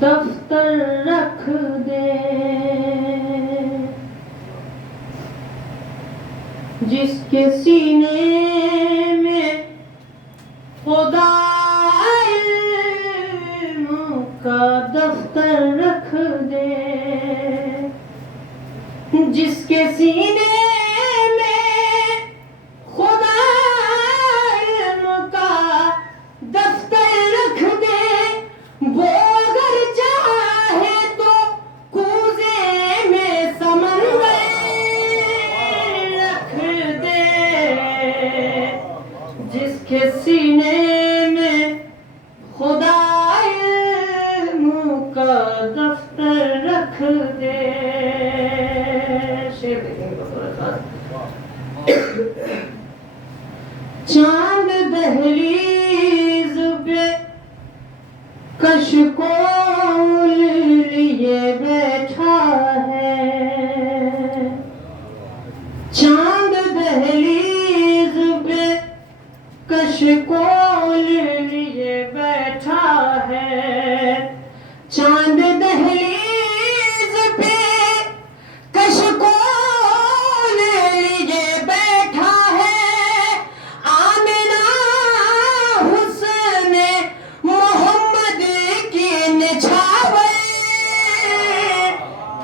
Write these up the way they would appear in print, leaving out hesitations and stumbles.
دفتر رکھ دے، جس کے سینے میں خدا علم کا دفتر رکھ دے، جس کے سینے میں خدا علم کا دفتر رکھ دے، وہ اگر چاہے تو کوزے میں سمندر رکھ دے، جس کے سینے میں خدا علم کا دفتر رکھ دے۔ شعر دیکھیں گے بطور خاص۔ چاند دہلیز پہ کشکول لیے بیٹھا ہے، چاند دہلیز پہ کشکول لیے بیٹھا ہے، چاند دہلیز پہ کشکول لیے بیٹھا ہے، آمنہ حسن محمد کی نچھاور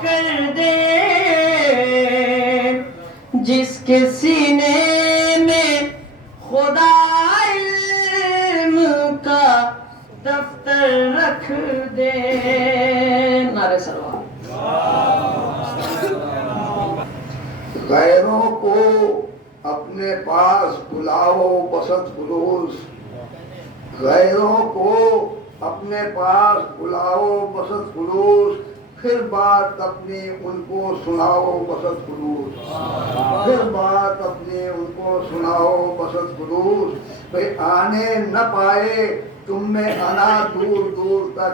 کر دے، جس کے سینے میں خدا علم کا دفتر رکھ دے۔ نعرہ سلوات۔ غیروں کو اپنے پاس بلاؤ بسط خلوص، غیروں کو اپنے پاس بلاؤ بسط خلوص، پھر بات اپنی ان کو سناؤ بسط خلوص، پھر بات اپنی ان کو سناؤ بسط خلوص، بھئی آنے نہ پائے تم میں انا دور دور تک،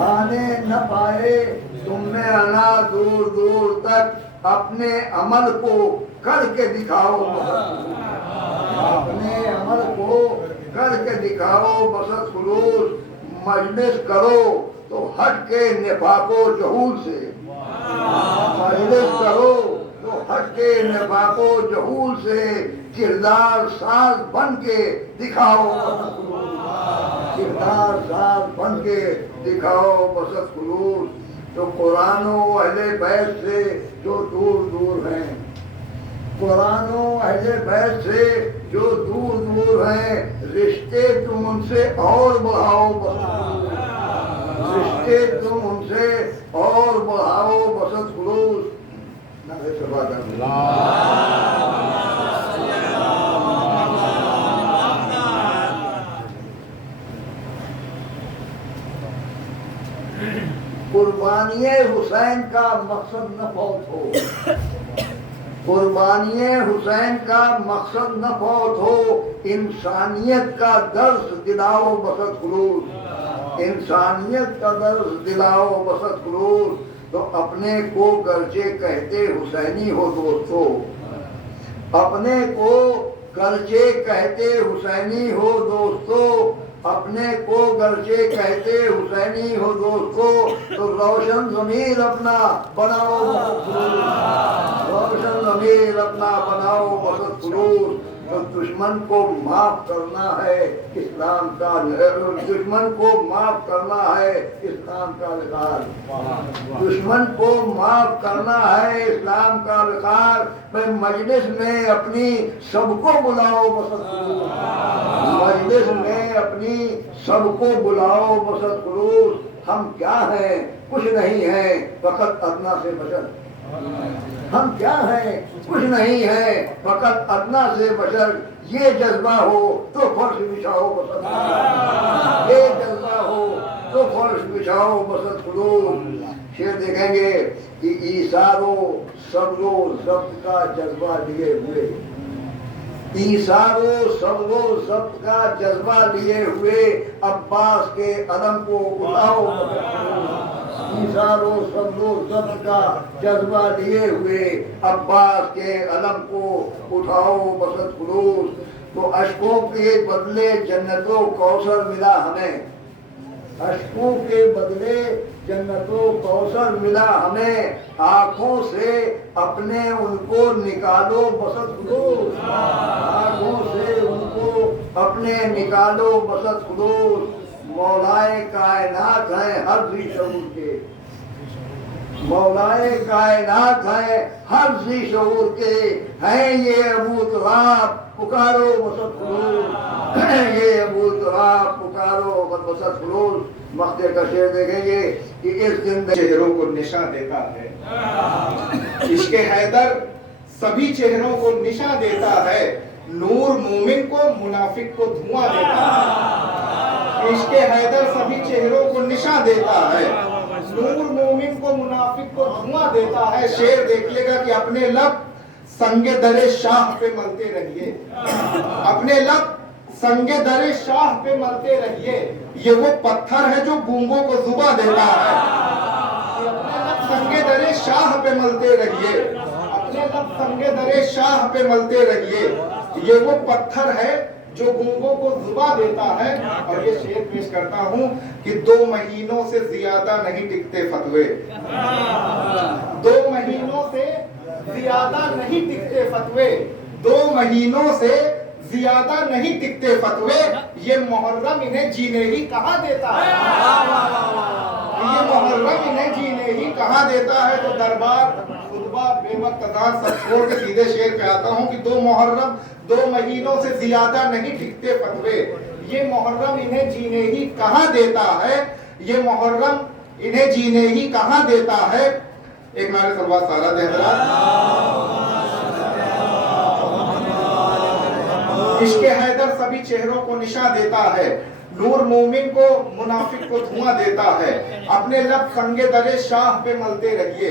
آنے نہ پائے تم میں انا دور دور تک، اپنے عمل کو کر کے دکھاؤ بسط خلوص، اپنے عمل کو کر کے دکھاؤ بسط خلوص، مجلس کرو تو ہٹ کے نفاق و جہول سے، مجلس کرو تو ہٹ کے نفاق و جہول سے، کردار ساز بن کے دکھاؤ بسط خلوص، کردار ساز بن کے دکھاؤ بسط خلوص۔ تو قرآن و اہل بیت سے جو دور دور ہیں، قرآن و اہل بیت سے جو دور دور ہیں، رشتے تم ان سے اور بڑھاؤ بسط خلوص، رشتے تم ان سے اور بڑھاؤ بسط خلوص۔ نعرہ سبحان اللہ۔ قربانی حسین کا مقصد نہ فوت ہو، قربانی حسین کا مقصد نہ فوت ہو، انسانیت کا درس دلاؤ بسط خلوص، انسانیت کا درس دلاؤ بسط خلوص۔ تو اپنے کو گرچہ کہتے حسینی ہو دوستو، اپنے کو گرچہ کہتے حسینی ہو دوستو، اپنے کو گرچہ کہتے حسینی ہو دوستو، تو روشن ضمیر اپنا بناؤ بسط خلوص، روشن ضمیر اپنا بناؤ بسط خلوص۔ تو دشمن کو معاف کرنا ہے اسلام کا، دشمن کو معاف کرنا ہے اسلام کا وقار، دشمن کو معاف کرنا ہے اسلام کا وقار۔ میں مجلس میں اپنی سب کو بلاؤ بسط خلوص، مجلس میں اپنی سب کو بلاؤ بسط خلوص۔ ہم کیا ہیں؟ کچھ نہیں ہیں، فقط ادنا سے بشر، ہم کیا ہیں؟ کچھ نہیں ہے، فقط ادنا سے بشر۔ یہ جذبہ ہو تو فرش بچھاؤ بسط خلوص، یہ جذبہ ہو تو فرش بچھاؤ بسط خلوص۔ شعر دیکھیں گے کہ ایثار و صبر و ضبط کا جذبہ لیے ہوئے، ایثار و صبر و ضبط کا جذبہ لیے ہوئے، عباس کے علم کو اٹھاؤ بسط خلوص، ایثار و صبر و ضبط کا جذبہ لیے ہوئے، عباس کے علم کو اٹھاؤ بسط خلوص۔ تو اشکوں کے بدلے جنت و کوثر ملا ہمیں، اشکوں کے بدلے جنت و کوثر ملا ہمیں، آنکھوں سے اپنے ان کو نکالو بسط خلوص، آنکھوں سے ان کو اپنے نکالو بسط خلوص۔ مولائے کائنات ہیں ہر ذی شعور کے، مولائے کائنات ہیں ہر ذی شعور کے، ہیں یہ ابو تراب پکارو بسط خلوص، یہ ابو تراب پکارو بسط خلوص۔ مقطع کا شعر دیکھیں گے کہ اس زندگی چہروں کو نشان دیتا ہے، عشق حیدر سبھی چہروں کو نشان دیتا ہے، نور مومن کو منافق کو دھواں دیتا ہے۔ عشق حیدر سبھی چہروں کو نشان دیتا ہے، نور مومن کو منافق کو دھواں دیتا ہے۔ شعر دیکھیے گا کہ اپنے لب سنگ در شاہ پہ ملتے رہیے، اپنے لب سنگ در شاہ پہ ملتے رہیے، یہ وہ پتھر ہے جو گونگوں کو زباں دیتا ہے۔ اپنے لب سنگ در شاہ پہ ملتے رہیے، اپنے لب سنگ در شاہ پہ ملتے رہیے، یہ وہ پتھر ہے جو گونگوں کو زباں دیتا ہے۔ اور یہ شعر پیش کرتا ہوں کہ 2 مہینوں سے زیادہ نہیں ٹکتے فتوے، 2 مہینوں سے زیادہ نہیں ٹکتے فتوے، 2 مہینوں سے زیادہ نہیں ٹکتے فتوے، یہ محرم انہیں جینے ہی کہاں دیتا ہے، یہ محرم انہیں جینے ہی کہاں دیتا ہے۔ تو دربار خطبہ بے وقت اذان سب چھوڑ کے سیدھے شعر پہ آتا ہوں کہ 2 محرم 2 مہینوں سے زیادہ نہیں ٹکتے فتوے، یہ محرم انہیں جینے ہی کہاں دیتا ہے، یہ محرم انہیں جینے ہی کہاں دیتا ہے۔ ایک نعرہ صلوات سارا دے حضرات۔ عشق حیدر سبھی چہروں کو نشان دیتا ہے، نور مومن کو منافق کو دھواں دیتا ہے، اپنے لب سنگ در شاہ پہ ملتے رہیے،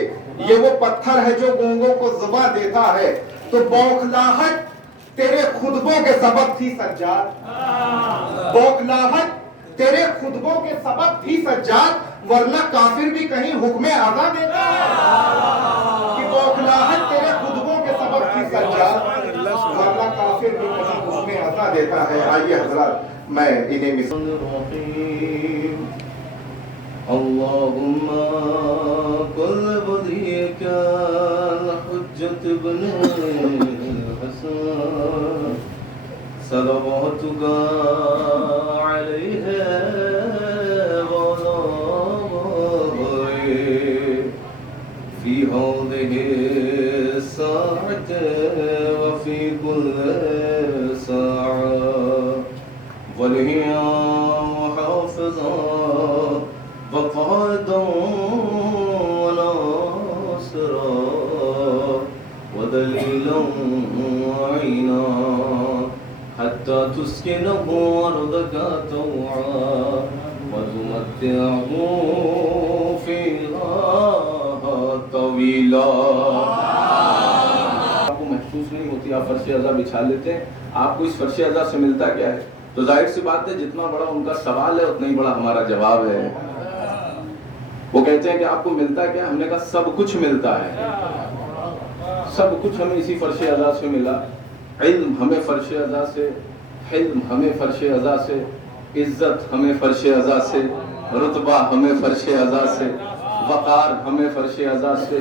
یہ وہ پتھر ہے جو گونگوں کو زباں دیتا ہے۔ تو بوکھلاہٹ تیرے خطبوں کے سبب تھی سجاد، بوکھلاہٹ تیرے خطبوں کے سبب تھی سجاد، ورنہ کافر بھی کہیں حکم اعلیٰ دیتا ہے، کہ بوکھلاہٹ تیرے خطبوں کے سبب تھی سجاد، ورنہ کافر بھی کہیں حکم اعلیٰ دیتا ہے۔ آئیے حضرات میں انہیں مثال اللهم كل وليك الحجة بن الحسن صلواتك عليه وعلى آله في هذه الساعة وفي كل ساعة وليا وحافظا وقائدا وناصرا ودليلا وعينا حتى تسكنه أرضك طوعا وتمتعه فيها طويلا۔ آپ کو محسوس نہیں ہوتی، آپ فرش اعضا بچھا لیتے ہیں، آپ کو اس فرش اعضا سے ملتا کیا ہے؟ تو ظاہر سی بات ہے جتنا بڑا ان کا سوال ہے اتنا ہی بڑا ہمارا جواب ہے۔ وہ کہتے ہیں کہ آپ کو ملتا کیا؟ ہم نے کہا سب کچھ ملتا ہے، سب کچھ ہمیں اسی فرش اعضا سے ملا۔ علم ہمیں فرش اعضا سے، حلم ہمیں فرش اعضا سے، عزت ہمیں فرش اعضا سے، رتبہ ہمیں فرش اعضا سے، وقار ہمیں فرش اعضا سے،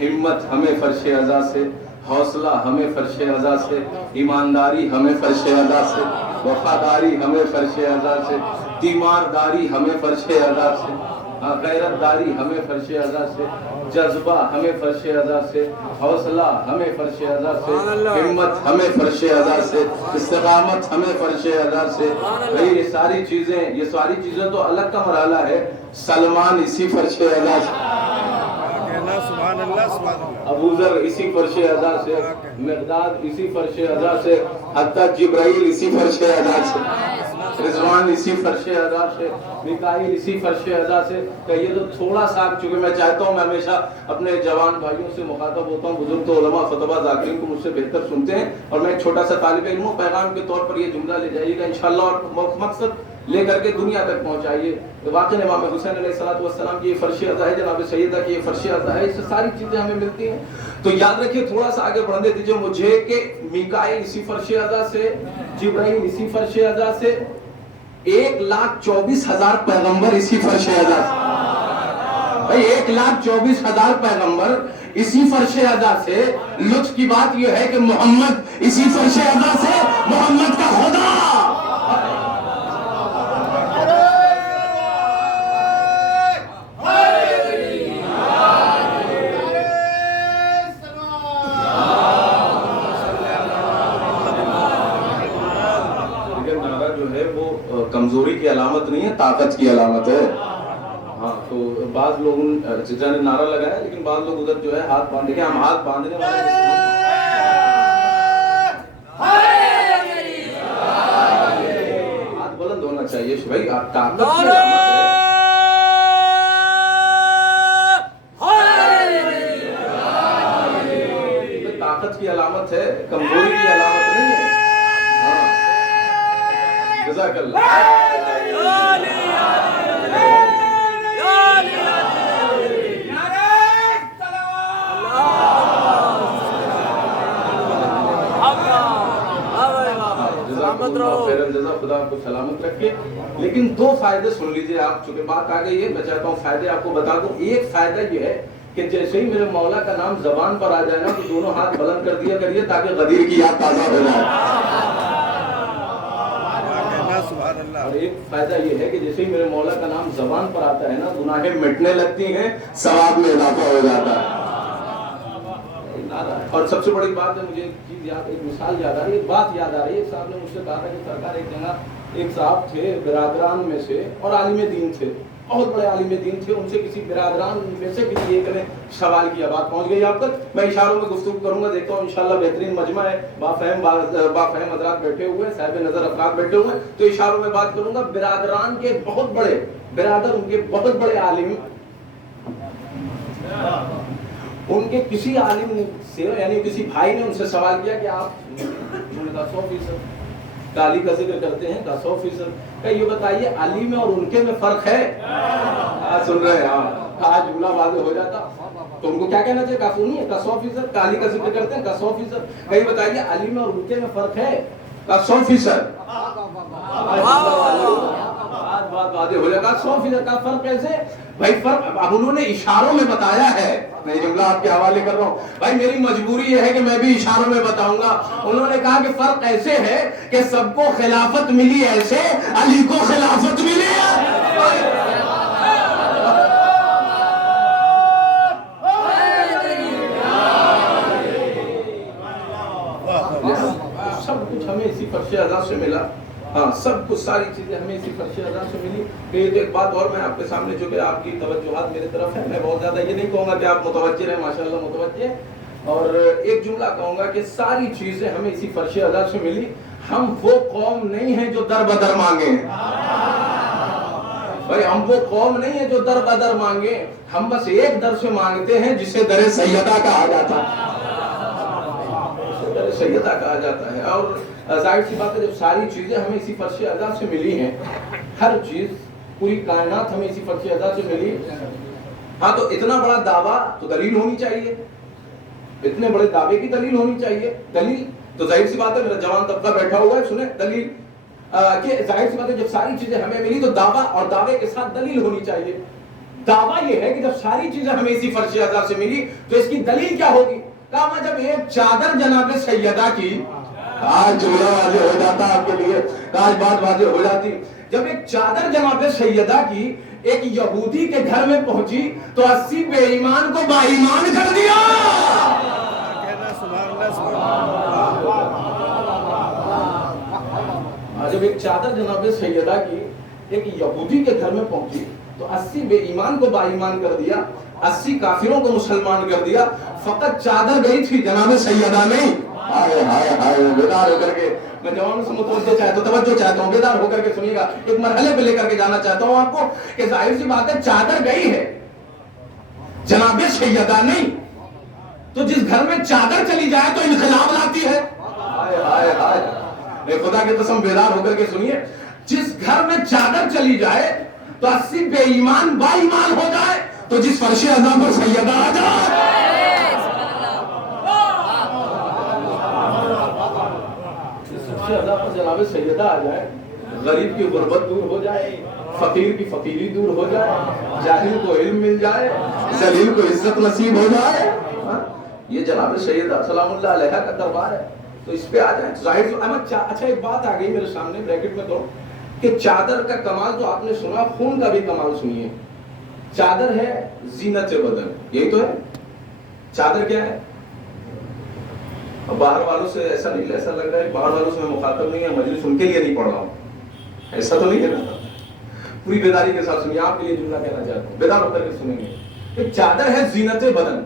ہمت ہمیں فرش اعضا سے، حوصلہ ہمیں فرش اعضا سے، ایمانداری ہمیں فرش اعضا سے، وفاداری ہمیں فرش اعضا سے، تیمارداری ہمیں فرش اعضا سے، غیرت داری ہمیں فرش اعضا سے، جذبہ ہمیں فرش اعضا سے، حوصلہ ہمیں فرش اعضا سے، ہمت ہمیں فرش اعضا سے، استقامت ہمیں فرش اعضا سے۔ یہ ساری چیزیں تو الگ کا مرحلہ ہے، سلمان اسی فرش اعضا سے، ابو ذر اسی فرش اعضا سے، مقداد اسی فرش اعضا سے، حتی جبرائیل اسی فرش اعضا سے، رضوان اسی فرش اعضا سے، میکائیل اسی فرش اعضا سے۔ کہ یہ تو تھوڑا سا، چونکہ میں چاہتا ہوں، میں ہمیشہ اپنے جوان بھائیوں سے مخاطب ہوتا ہوں، بزرگ تو علماء خطبہ ذاکرین کو مجھ سے بہتر سنتے ہیں، اور میں ایک چھوٹا سا طالب علم ہوں، پیغام کے طور پر یہ جملہ لے جائیے گا انشاءاللہ، اور مقصد لے کر کے دنیا تک پہنچائیے۔ واقعی امام حسین علیہ السلام کی یہ فرش اعضا ہے، جناب سیدہ کی یہ فرش اعضا ہے، اس سے ساری چیزیں ہمیں ملتی ہیں۔ تو یاد رکھیے، تھوڑا سا آگے بڑھنے دیجیے مجھے، کہ میکائیل اسی فرش اعضا سے، جبرائیل اسی فرش اعضا سے، 1,24,000 پیغمبر اسی فرش اعضا سے. بھائی 1,24,000 پیغمبر اسی فرش اعضا سے. لطف کی بات یہ ہے کہ محمد اسی فرش اعضا سے، محمد کا خدا. کمزوری کی علامت نہیں ہے، طاقت کی علامت ہے. ہاں تو بعض لوگوں چچا نے نعرہ لگایا، لیکن بعض لوگ ادھر جو ہے ہاتھ باندھے گئے. ہم ہاتھ باندھنے والے ہاتھ بلند ہونا چاہیے بھائی. طاقت کی علامت ہے، طاقت کی علامت ہے، کمزوری کی علامت نہیں ہے. جزاک اللہ. خدا آپ کو سلامت رکھے. لیکن دو فائدے سن لیجئے آپ، چونکہ بات آ گئی ہے، میں چاہتا ہوں فائدے آپ کو بتا دوں. ایک فائدہ یہ ہے کہ جیسے ہی میرے مولا کا نام زبان پر آ جائے نا تو دونوں ہاتھ بلند کر دیا کریے تاکہ غدیر کی یاد تازہ ہو جائے. اور ایک فائدہ یہ ہے کہ جیسے ہی میرے مولا کا نام زبان پر آتا ہے نا گناہیں مٹنے لگتی ہیں، ثواب میں اضافہ ہو جاتا ہے. اور سب سے بڑی بات ہے، مجھے ایک چیز یاد، ایک مثال یاد آ رہی ہے، ایک بات یاد آ رہی ہے. ایک صاحب نے مجھ سے کہا تھا کہ سرکار ایک جگہ ایک صاحب تھے برادران میں سے اور عالم دین تھے، بہت بڑے عالم دین تھے. ان سے کسی برادران میں سے کسی ایک نے سوال کیا. بات پہنچ گئی آپ تک. میں اشاروں میں گفتگو کروں گا، دیکھتا ہوں انشاءاللہ بہترین مجمع ہے، بافہم حضرات بیٹھے ہوئے ہیں، صاحب نظر افراد بیٹھے ہوئے ہیں، تو اشاروں میں بات کروں گا. برادران کے بہت بڑے برادر، ان کے بہت بڑے عالم، ان کے کسی عالم سے یعنی کسی بھائی نے ان سے سوال کیا کہ آپ، انہوں نے کہا 100% علی کا ذکر کرتے ہیں، کہا 100%. کہ یہ بتائیے علی میں اور ان کے میں فرق ہے؟ سن رہے ہیں آپ، آج جملہ واضح ہو جاتا تو ان کو کیا کہنا چاہیے؟ کہا سنیے، کہا 100%. علی کا ذکر کرتے ہیں، کہا 100%. کہ یہ بتائیے علی میں اور ان کے میں فرق ہے؟ کہا 100%. بات واضح ہو جائے گا. 100% کا فرق کیسے بھائی؟ فرق اب انہوں نے اشاروں میں بتایا ہے. میں جملہ آپ کے حوالے کر رہا ہوں بھائی، میری مجبوری یہ ہے کہ میں بھی اشاروں میں بتاؤں گا. انہوں نے کہا کہ فرق ایسے ہے کہ سب کو خلافت ملی ایسے، علی کو خلافت ملی سب کچھ ہمیں اسی فرش اعضا سے ملا. ہاں سب کچھ، ساری چیزیں ہمیں اسی فرش اعضا سے ملی. یہ تو ایک بات اور میں آپ کے سامنے، جو کہ آپ کی توجہات میرے طرف ہے، میں بہت زیادہ یہ نہیں کہوں گا کہ آپ متوجہ رہیں، ماشاءاللہ متوجہ. اور ایک جملہ کہوں گا کہ ساری چیزیں ہمیں اسی فرش اعضا سے ملی. ہم وہ قوم نہیں ہیں جو در بدر مانگے ہیں بھائی، ہم وہ قوم نہیں ہیں جو در بدر مانگے. ہم بس ایک در سے مانگتے ہیں جسے در سیدہ کہا جاتا ہے، در سیدہ کہا جاتا ہے. اور ظاہر سی بات ہے جب ساری چیزیں ہمیں اسی فرش اعضا سے ملی ہیں، ہر چیز، پوری کائنات ہمیں اسی فرش اعضا سے ملی. ہاں تو اتنا بڑا دعویٰ تو دلیل ہونی چاہیے، اتنے بڑے دعوے کی دلیل ہونی چاہیے. دلیل تو ظاہر سی بات ہے، میرا جوان طبقہ بیٹھا ہوا ہے، سنیں دلیل کہ ظاہر سی بات ہے جب ساری چیزیں ہمیں ملی تو دعویٰ، اور دعوے کے ساتھ دلیل ہونی چاہیے. دعویٰ یہ ہے کہ جب ساری چیزیں ہمیں اسی فرش اعضا سے ملی تو اس کی دلیل کیا ہوگی؟ کہا جب ایک چادر جناب سیدہ کی، آج جملہ واضح ہو جاتا آپ کے لیے، آج بات واضح ہو جاتی. جب ایک چادر جناب سیدہ کی ایک یہودی کے گھر میں پہنچی تو 80 بے ایمان کو با ایمان کر دیا. جب ایک چادر جناب سیدہ کی ایک یہودی کے گھر میں پہنچی تو 80 بے ایمان کو با ایمان کر دیا، 80 کافروں کو مسلمان کر دیا. فقط چادر گئی تھی، جناب سیدہ نہیں. ہائے ہائے ہائے، بیدار ہو کر کے میں جوانوں سے متوجہ چاہتا ہوں، توجہ چاہتا ہوں، بیدار ہو کر کے سنیے گا. ایک مرحلے پہ لے کر کے جانا چاہتا ہوں آپ کو کہ ظاہر سی بات ہے چادر گئی ہے، جناب سیدہ نہیں. تو جس گھر میں چادر چلی جائے تو انقلاب لاتی ہے. ہائے ہائے ہائے، خدا کی قسم بیدار ہو کر کے سنیے، جس گھر میں چادر چلی جائے تو 80 بے ایمان با ایمان ہو جائے، تو جس فرش اعضا پر سیدہ آ جائے، جناب سیدہ آ جائے، غریب کی غربت دور ہو جائے، فقیر کی فقیری دور ہو جائے، جاہل کو علم مل جائے، ذلیل کو عزت نصیب ہو جائے. یہ جناب سیدہ سلام اللہ علیہ کا دربار ہے. تو اس پہ آ جائیں. ظاہر اچھا ایک بات آ گئی میرے سامنے بریکٹ میں تو کہ چادر کا کمال جو آپ نے سنا، خون کا بھی کمال سنیے. چادر ہے زینت بدن، یہی تو ہے. چادر کیا ہے؟ باہر والوں سے ایسا لگ رہا ہے باہر والوں سے میں مخاطب نہیں ہے، مجلس ان کے لیے نہیں پڑھ رہا ہوں، ایسا تو نہیں ہے نا. پوری بیداری کے ساتھ سنیے، آپ کے لیے جملہ کہنا چاہتا ہوں، بیدار ہو کر کے سنیں گے. کہ چادر ہے زینت بدن،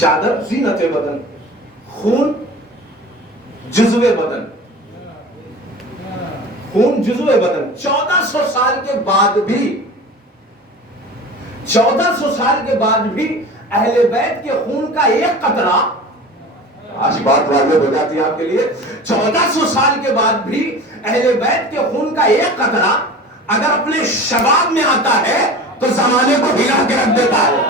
چادر زینت بدن، خون جزو بدن، خون جزو بدن. 1400 سال کے بعد بھی 1400 سال کے بعد بھی اہل بیت کے خون کا ایک قطرہ، آج بات واضح ہو جاتی ہے آپ کے لیے، 1400 سال کے بعد بھی اہل بیت کے خون کا ایک قطرہ اگر اپنے شباب میں آتا ہے تو زمانے کو ہلا کے رکھ دیتا ہے.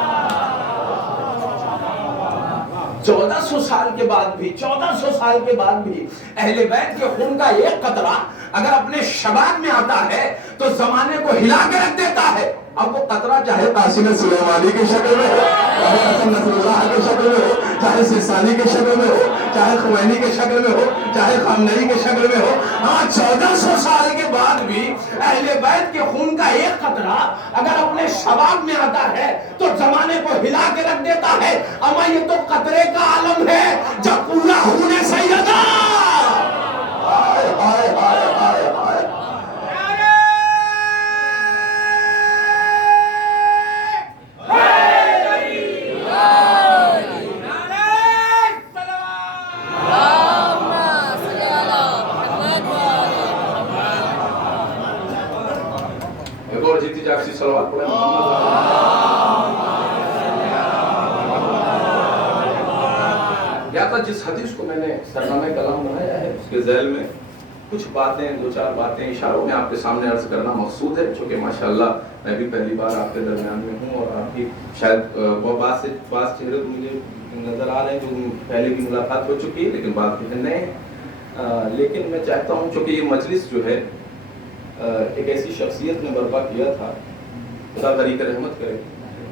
1400 سال کے بعد بھی 1400 سال کے بعد بھی اہل بیت کے خون کا ایک قطرہ اگر اپنے شباب میں آتا ہے تو زمانے کو ہلا کے رکھ دیتا ہے. اب وہ قطرہ چاہے قاسم سلیمانی کی شکل میں ہو، چاہے حسن نصر اللہ کی شکل میں ہو، چاہے سیستانی کی شکل میں ہو، چاہے خمینی کی شکل میں ہو، چاہے خامنئی کی شکل میں ہو، 1400 سال کے بعد بھی اہل بیت کے خون کا ایک قطرہ اگر اپنے شباب میں آتا ہے تو زمانے کو ہلا کے رکھ دیتا ہے. اما یہ تو قطرے کا عالم ہے جب پورا ہونے سیدہ. ہائے ہائے ہائے ہائے ہائے. جیتی جاگسی صلوات پڑھیں. کیا تھا جس حدیث کو میں نے سرنامہ کلام بنایا ہے اس کے ذیل میں کچھ باتیں، دو چار باتیں اشاروں میں آپ کے سامنے عرض کرنا مقصود ہے، چونکہ ماشاءاللہ میں بھی پہلی بار آپ کے درمیان میں ہوں اور آپ کی شاید بعض چہرے تو مجھے نظر آ رہے ہیں جو پہلے کی ملاقات ہو چکی ہے لیکن بات کے نئے ہیں. لیکن میں چاہتا ہوں چونکہ یہ مجلس جو ہے ایک ایسی شخصیت نے برپا کیا تھا، خدا طریق رحمت کرے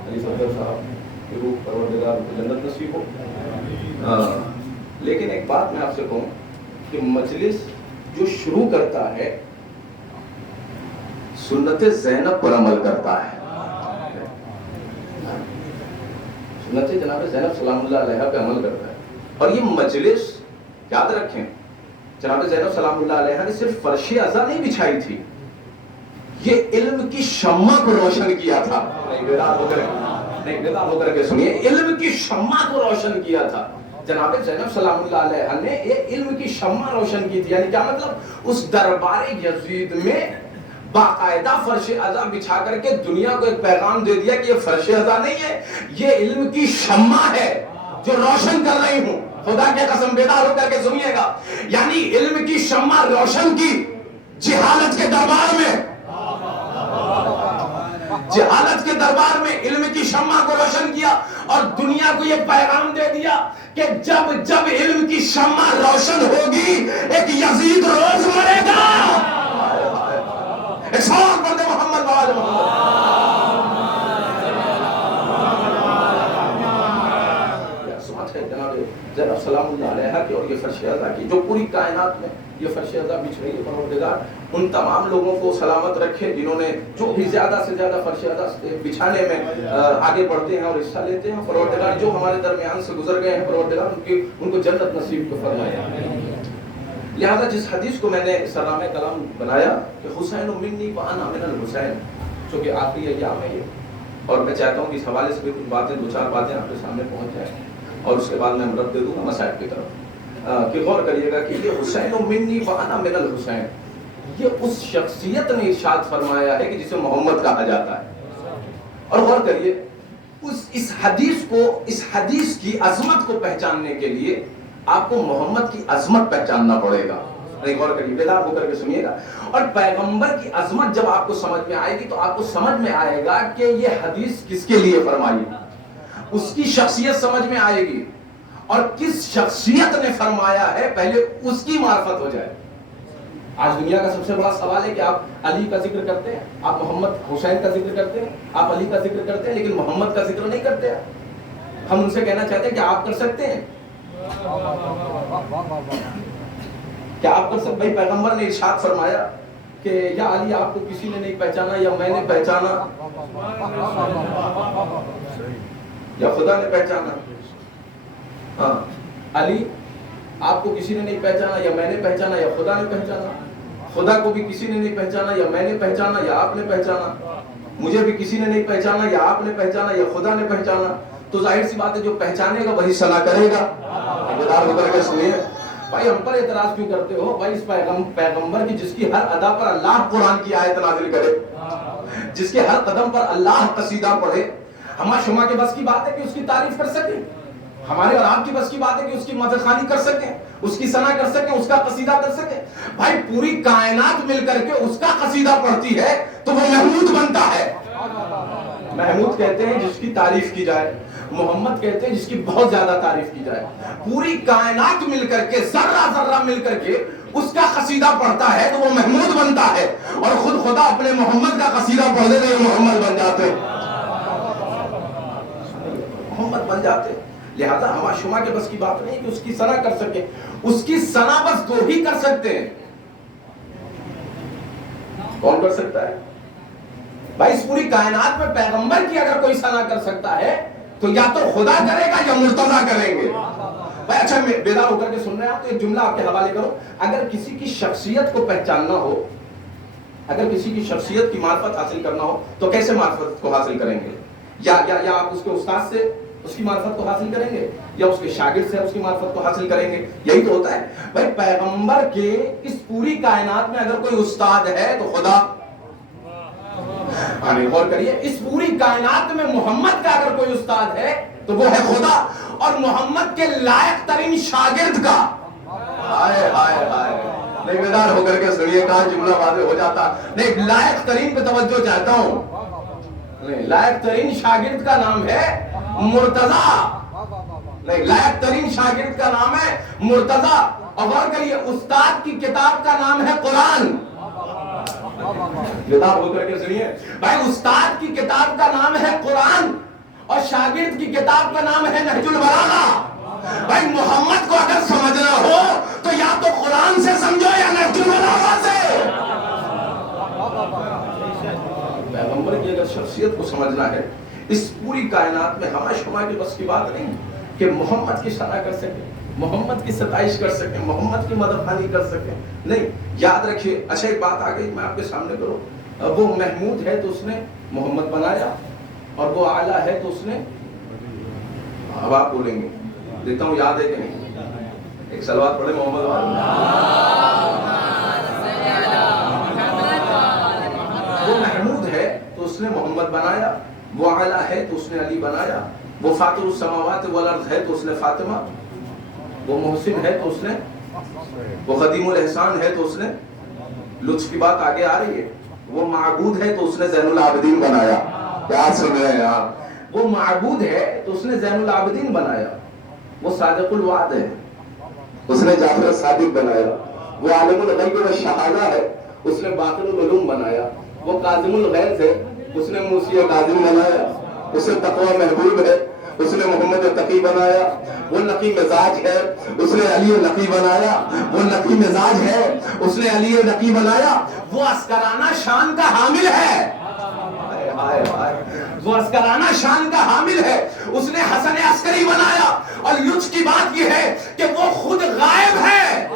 علی صفدر صاحب کی روح پروردگار جنت نصیب ہو. لیکن ایک بات میں آپ سے کہوں کہ مجلس جو شروع کرتا ہے سنت زینب پر عمل کرتا ہے، سنت جناب زینب سلام اللہ علیہ پہ عمل کرتا ہے. اور یہ مجلس یاد رکھیں جناب زینب سلام اللہ علیہ نے صرف فرش عزا نہیں بچھائی تھی، یہ علم کی شمع کو روشن کیا تھا. بیدار ہو کر کے سنیے، علم کی شمع کو روشن کیا تھا. جناب زینب سلام اللہ علیہ نے یہ علم کی شمع روشن کی تھی. یعنی کیا مطلب؟ اس دربار یزید میں باقاعدہ فرش عزا بچھا کر کے دنیا کو ایک پیغام دے دیا کہ یہ فرش عزا نہیں ہے، یہ علم کی شمع ہے جو روشن کر رہی ہوں. خدا کے قسم بیدار ہو کر کے سنیے گا. یعنی علم کی شمع روشن کی جہالت کے دربار میں، جہالت کے دربار میں علم کی شمع کو روشن کیا اور دنیا کو یہ پیغام دے دیا کہ جب علم کی شمع روشن ہوگی ایک یزید روز مرے گا. ایک سوال پڑھتے محمد بابا محمد جناب سلام اللہ علیہ کی اور یہ فرش عزا کی جو پوری کائنات میں یہ فرش عزا بچھ رہی ہے. پروردگار ان تمام لوگوں کو سلامت رکھے جنہوں نے جو بھی زیادہ سے زیادہ فرش عزا بچھانے میں آگے بڑھتے ہیں اور حصہ لیتے ہیں. پروردگار جو ہمارے درمیان سے گزر گئے ہیں پروردگار ان کو جنت نصیب کو فرمائے. لہذا جس حدیث کو میں نے سرنامہ کلام بنایا کہ حسین منی وانا من الحسین، چونکہ آخری ایام ہے یہ، اور میں چاہتا ہوں کہ اس حوالے سے بھی کچھ باتیں دو چار باتیں آپ کے سامنے پہنچ جائیں اور اس کے بعد میں رد دے دوں گا مسائل کی طرف. کہ غور کریے گا کہ یہ حسین منی وانا من الحسین، یہ اس شخصیت نے ارشاد فرمایا ہے کہ جسے محمد کہا جاتا ہے. اور غور کریے اس حدیث کی عظمت کو پہچاننے کے لیے آپ کو محمد کی عظمت پہچاننا پڑے گا. غور کریے، بیدار ہو کر کے سنیے گا. اور پیغمبر کی عظمت جب آپ کو سمجھ میں آئے گی تو آپ کو سمجھ میں آئے گا کہ یہ حدیث کس کے لیے فرمائی، اس کی شخصیت سمجھ میں آئے گی اور کس شخصیت نے فرمایا ہے پہلے اس کی معرفت ہو جائے. آج دنیا کا سب سے بڑا سوال ہے کہ آپ علی کا ذکر کرتے ہیں، آپ محمد حسین کا ذکر کرتے ہیں، آپ علی کا ذکر کرتے ہیں، لیکن محمد کا ذکر نہیں کرتے. ہم ان سے کہنا چاہتے ہیں کہ آپ کر سکتے ہیں، کیا آپ کر سکتے؟ بھائی پیغمبر نے ارشاد فرمایا کہ یا علی آپ کو کسی نے نہیں پہچانا یا میں نے پہچانا یا خدا نے پہچانا. ہاں علی آپ کو کسی نے نہیں پہچانا یا میں نے پہچانا یا خدا نے پہچانا. خدا کو بھی کسی نے نہیں پہچانا یا میں نے پہچانا یا آپ نے پہچانا. مجھے بھی کسی نے نہیں پہچانا یا آپ نے پہچانا یا خدا نے پہچانا. تو ظاہر سی بات ہے جو پہچانے گا وہی ثنا کرے گا. بیدار ہو کر کے سنیے. بھائی ہم پر اعتراض کیوں کرتے ہو؟ بھائی اس پیغمبر کی جس کی ہر ادا پر اللہ قرآن کی آیت نازل کرے، جس کے ہر قدم پر اللہ قصیدہ پڑھے، ہما شما کے بس کی بات ہے کہ اس کی تعریف کر سکیں. ہمارے اور آپ کی بس کی بات ہے کہ اس کی مدح خوانی کر سکیں، اس کی ثنا کر سکیں، اس کا قصیدہ کر سکیں. بھائی پوری کائنات مل کر کے اس کا قصیدہ پڑھتی ہے تو وہ محمود بنتا ہے. محمود کہتے ہیں جس کی تعریف کی جائے، محمد کہتے ہیں جس کی بہت زیادہ تعریف کی جائے. پوری کائنات مل کر کے ذرہ ذرہ مل کر کے اس کا قصیدہ پڑھتا ہے تو وہ محمود بنتا ہے. اور خود خدا اپنے محمد کا قصیدہ پڑھ دے تو محمد بن جاتے، محمد بن جاتے. لہذا ہما شما کے بس کی بات نہیں کہ اس کی ثنا کر سکیں. اس کی ثنا بس دو ہی کر سکتے ہیں. کون کر سکتا ہے؟ بھائی اس پوری کائنات میں پیغمبر کی اگر کوئی ثنا کر سکتا ہے تو یا تو خدا کرے گا یا مرتضیٰ کریں گے. بھائی اچھا بیدار ہو کر کے سن رہے ہیں آپ تو ایک جملہ آپ کے حوالے کرو. اگر کسی کی شخصیت کو پہچاننا ہو، اگر کسی کی شخصیت کی معرفت حاصل کرنا ہو تو کیسے معرفت کو حاصل کریں گے؟ یا آپ اس کے استاد سے اس کی معرفت کو حاصل کریں گے یا اس کے شاگرد سے اس کی معرفت کو حاصل کریں گے؟ یہی تو ہوتا ہے. بھائی پیغمبر کے اس پوری کائنات میں اگر کوئی استاد ہے تو خدا. غور کریے، اس پوری کائنات میں محمد کا اگر کوئی استاد ہے تو وہ ہے خدا. اور محمد کے لائق ترین شاگرد کا ہائے ہائے ہائے نہیں بیدار ہو کر کے سنیے کہا جملہ واضح ہو جاتا. نہیں لائق ترین پہ توجہ چاہتا ہوں. لائق ترین شاگرد کا نام ہے مرتضیٰ. نہیں لائق ترین شاگرد کا نام ہے مرتضیٰ. اور غور کریے استاد کی کتاب کا نام ہے قرآن. بیدار ہو کر کے سنیے بھائی، استاد کی کتاب کا نام ہے قرآن اور شاگرد کی کتاب کا نام ہے نہج البلاغہ. بھائی محمد کو اگر سمجھنا ہو تو یا تو قرآن سے سمجھو یا نہج البلاغہ سے. پیغمبر کی اگر شخصیت کو سمجھنا ہے، اس پوری کائنات میں ہما شما کی بس کی بات نہیں کہ محمد کی ثنا کر سکے، محمد کی ستائش کر سکیں، محمد کی مدح خوانی کر سکیں. نہیں، یاد رکھیے. اچھا ایک بات آ گئی میں آپ کے سامنے کروں. وہ محمود ہے تو اس نے محمد بنایا اور وہ اعلیٰ ہے تو اس نے، اب آپ بولیں گے دیتا ہوں یاد ہے کہ نہیں؟ ایک صلوات پڑھے محمد والے. وہ محمود ہے تو اس نے محمد بنایا، وہ اعلیٰ ہے تو اس نے علی بنایا، وہ فاطر السماوات والارض ہے تو اس نے فاطمہ، وہ محسن ہے تو اس نے، وہ قدیم الاحسان ہے تو اس نے، لطف کی بات آگے آ رہی ہے، وہ معبود ہے تو اس نے زین العابدین بنایا. کیا سن رہے ہیں آپ؟ وہ معبود ہے تو اس نے زین العابدین بنایا. وہ صادق الوعد ہے، اس نے جعفر صادق بنایا. وہ عالم الغیب و شہادہ ہے، اس نے باطن العلوم بنایا. وہ قاظم الغیظ ہے، اس نے موسی قاظم بنایا. اسے تقوی محبوب ہے، اس نے محمد تقی بنایا. وہ نقی مزاج ہے، اس نے علی نقی بنایا. وہ نقی مزاج ہے، اس نے علی نقی بنایا. وہ عسکرانہ شان کا حامل ہے، وہ عسکرانہ شان کا حامل ہے، اس نے حسن عسکری بنایا. اور لطف کی بات یہ ہے کہ وہ خود غائب ہے.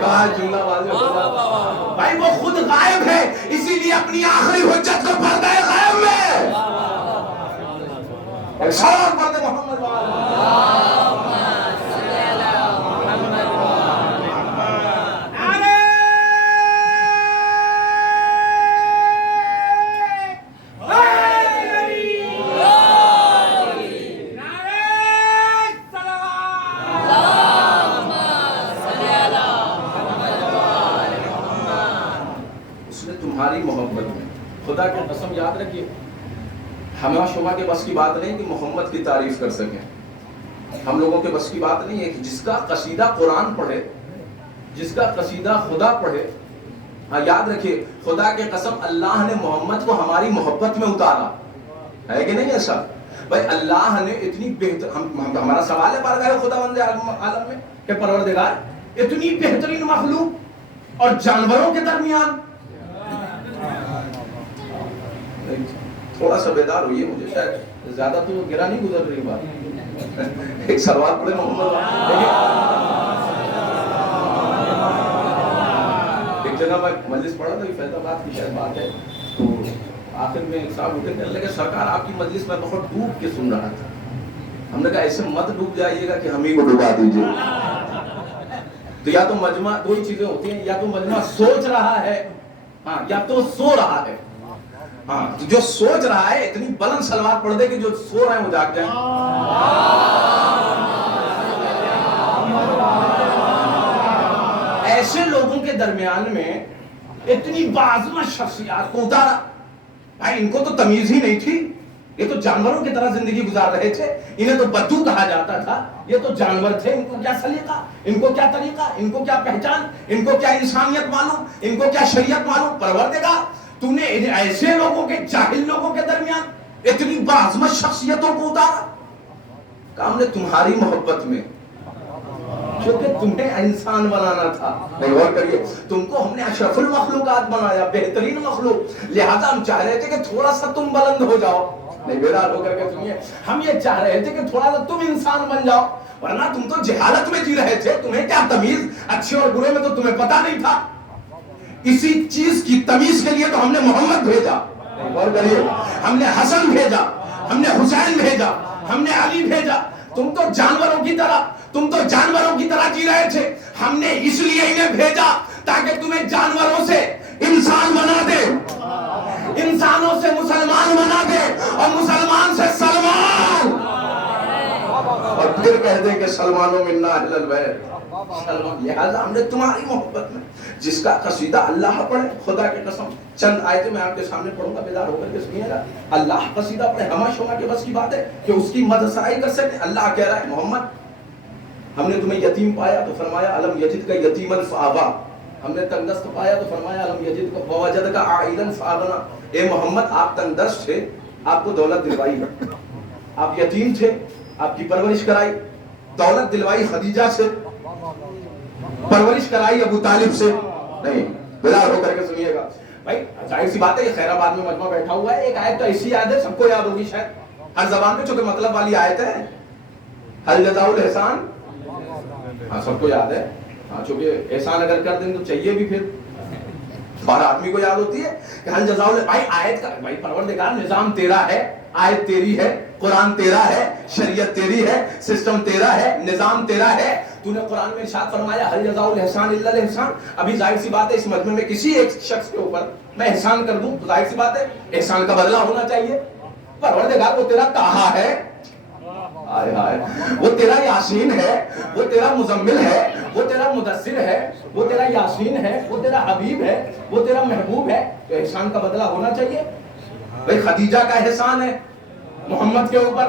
کہا جملہ واضح ہو جاتا. بھائی وہ خود غائب ہے، اسی لیے اپنی آخری حجت کو پردہ غائب میں ارشاد پڑھتے محمد تمہاری محبت میں. خدا کی قسم یاد رکھیے ہمیں شما کے بس کی بات نہیں کہ محمد کی تعریف کر سکیں. ہم لوگوں کے بس کی بات نہیں ہے کہ جس کا قصیدہ قرآن پڑھے جس کا قصیدہ خدا پڑھے. ہاں یاد رکھیے, خدا کے قسم اللہ نے محمد کو ہماری محبت میں اتارا ہے کہ نہیں ایسا؟ بھائی اللہ نے اتنی بہتر, ہمارا سوال ہے بارگاہ خدا بند عالم میں کہ پروردگار اتنی بہترین مخلوق اور جانوروں کے درمیان, تھوڑا سا بیدار ہوئیے, مجھے شاید زیادہ تو گرا نہیں گزر رہی بات. ایک سوال پڑھے محمد, ایک جگہ میں مجلس پڑھا تھا, فیض آباد کی شاید بات ہے, تو آخر میں ایک صاحب اٹھے کہنے لگے سرکار آپ کی مجلس میں بہت ڈوب کے سن رہا تھا. ہم نے کہا ایسے مت ڈوب جائیے گا کہ ہم ہی کو ڈوبا دیجیے. تو یا تو مجمع, دو ہی چیزیں ہوتی ہیں, یا تو مجمع سوچ رہا ہے, ہاں, یا تو سو رہا ہے. ہاں, جو سوچ رہا ہے اتنی بلند سلوات پڑھ دے کہ جو سو رہے ہیں وہ جاگ جائیں. ایسے لوگوں کے درمیان میں اتنی باعظمت شخصیات کو اتارا. بھائی ان کو تو تمیز ہی نہیں تھی, یہ تو جانوروں کی طرح زندگی گزار رہے تھے, انہیں تو بدو کہا جاتا تھا, یہ تو جانور تھے, ان کو کیا سلیقہ, ان کو کیا طریقہ, ان کو کیا پہچان, ان کو کیا انسانیت معلوم, ان کو کیا شریعت معلوم. پروردگار تو نے ایسے لوگوں کے, جاہل لوگوں کے درمیان اتنی باعظمت شخصیتوں کو اتارا. کہ ہم نے تمہاری محبت میں, کیونکہ تمہیں انسان بنانا تھا, نہیں غور کریے, تم کو ہم نے اشرف المخلوقات بنایا, بہترین مخلوق, لہذا ہم چاہ رہے تھے کہ تھوڑا سا تم بلند ہو جاؤ. نہیں بیدار ہو کر کے سنیے, ہم یہ چاہ رہے تھے کہ تھوڑا سا تم انسان بن جاؤ, ورنہ تم تو جہالت میں جی رہے تھے, تمہیں کیا تمیز, اچھے اور برے میں تو تمہیں پتا نہیں تھا. اسی چیز کی تمیز کے لیے تو ہم نے محمد بھیجا. غور کریے, ہم نے حسن بھیجا, ہم نے حسین بھیجا, ہم نے علی بھیجا. تم تو جانوروں کی طرح, تم تو جانوروں کی طرح جی رہے تھے, ہم نے اس لیے انہیں بھیجا تاکہ تمہیں جانوروں سے انسان بنا دے, انسانوں سے مسلمان بنا دے, اور مسلمان سے سلمان, اور پھر کہہ دے کہ سلمانوں منا اہل البیت. لہذا ہم نے تمہاری محبت میں, جس کا قصیدہ اللہ پڑھے, خدا کی قسم چند آیتیں میں آپ کے سامنے پڑھوں گا, بیدار ہو کر کے سنیے گا. اللہ قصیدہ پڑھے, ہما شما کے بس کی بات ہے کہ اس کی مدح سرائی کر سکتے. اللہ کہہ رہا ہے محمد ہم نے تمہیں یتیم پایا تو فرمایا الم یجد کا یتیما فآوا, ہم نے تنگ دست پایا تو فرمایا الم یجد کا ووجد کا عائلا فآغنا. اے محمد آپ تنگ دست تھے, آپ کو دولت دلوائی, آپ یتیم تھے, آپ کی پرورش کرائی, دولت دلوائی خدیجہ سے, پرورش کرائی ابو طالب سے. نہیں بیدار ہو کر کے سنیے گا بھائی, ظاہر سی بات ہے یہ خیر آباد میں مجمع بیٹھا ہوا ہے, ایک آیت تو ایسی یاد ہے, سب کو یاد ہوگی شاید ہر زبان میں, چونکہ مطلب والی آیت ہے, ہل جزاء الاحسان, ہاں سب کو یاد ہے, ہاں چونکہ احسان اگر کر دیں تو چاہیے بھی, پھر ہر آدمی کو یاد ہوتی ہے کہ ہل جزاء. بھائی آیت کا, بھائی پروردگار نظام تیرا ہے, آیت تیری ہے, قرآن تیرا ہے, شریعت تیری ہے, سسٹم تیرا ہے, نظام تیرا ہے. تو نے قرآن میں ارشاد فرمایا ہل جزاء الاحسان الا الاحسان. ابھی ظاہر سی بات ہے اس مجمع میں کسی ایک شخص کے اوپر میں احسان کر دوں تو ظاہر سی بات ہے احسان کا بدلہ ہونا چاہیے. پروردگار وہ تیرا طٰہٰ ہے, آئے آئے, وہ تیرا یاسین ہے, وہ تیرا مزمل ہے, وہ تیرا مدثر ہے, وہ تیرا یاسین ہے, وہ تیرا حبیب ہے, وہ تیرا محبوب ہے, تو احسان کا بدلہ ہونا چاہیے. بھئی خدیجہ کا احسان ہے محمد کے اوپر,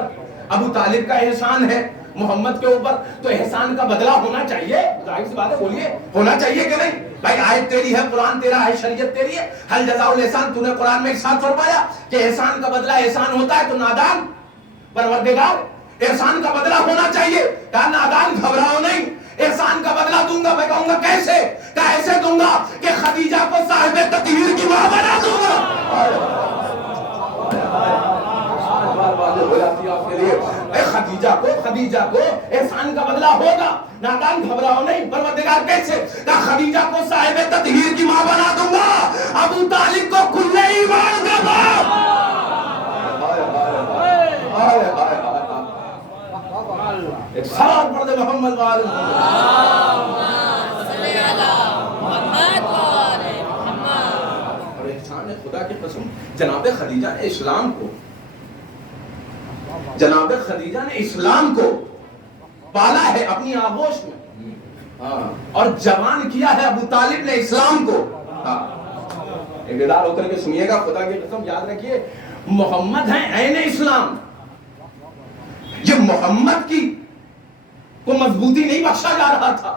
ابو طالب کا احسان ہے محمد کے اوپر, تو احسان کا بدلہ ہونا چاہیے. ظاہر سی بات ہے, بولیے ہونا چاہیے کہ نہیں؟ بھائی آیت تیری ہے, قرآن تیرا ہے, شریعت تیری ہے, ہل جزاء الاحسان. تو نے قرآن میں ارشاد فرمایا کہ احسان کا بدلہ احسان ہوتا ہے, تو نادان پروردگار احسان کا بدلہ ہونا چاہیے. کہا نادان گھبراؤ نہیں, احسان کا بدلہ دوں گا. میں کہوں گا کیسے؟ کہا ایسے دوں گا کہ خدیجہ کو صاحب تطہیر کی ماں بنا دوں گا. خدیجہ کو احسان کا بدلہ ہوگا, نادان گھبراؤ نہیں. پروردگار کیسے؟ کہا خدیجہ کو صاحب تطہیر کی ماں بنا دوں گا, ابو طالب کو کلے ایمان کا باپ. ایک سلام پڑھ دے محمد وآل اور احسان خدا کی قسم. جناب خدیجہ نے اسلام کو, جناب خدیجہ نے اسلام کو پالا ہے اپنی آغوش میں, اور جوان کیا ہے ابو طالب نے اسلام کو. بیدار ہو کر کے سنیے گا, خدا کی قسم یاد رکھیے, محمد ہیں عین اسلام. یہ محمد کی کو مضبوطی نہیں بخشا جا رہا تھا,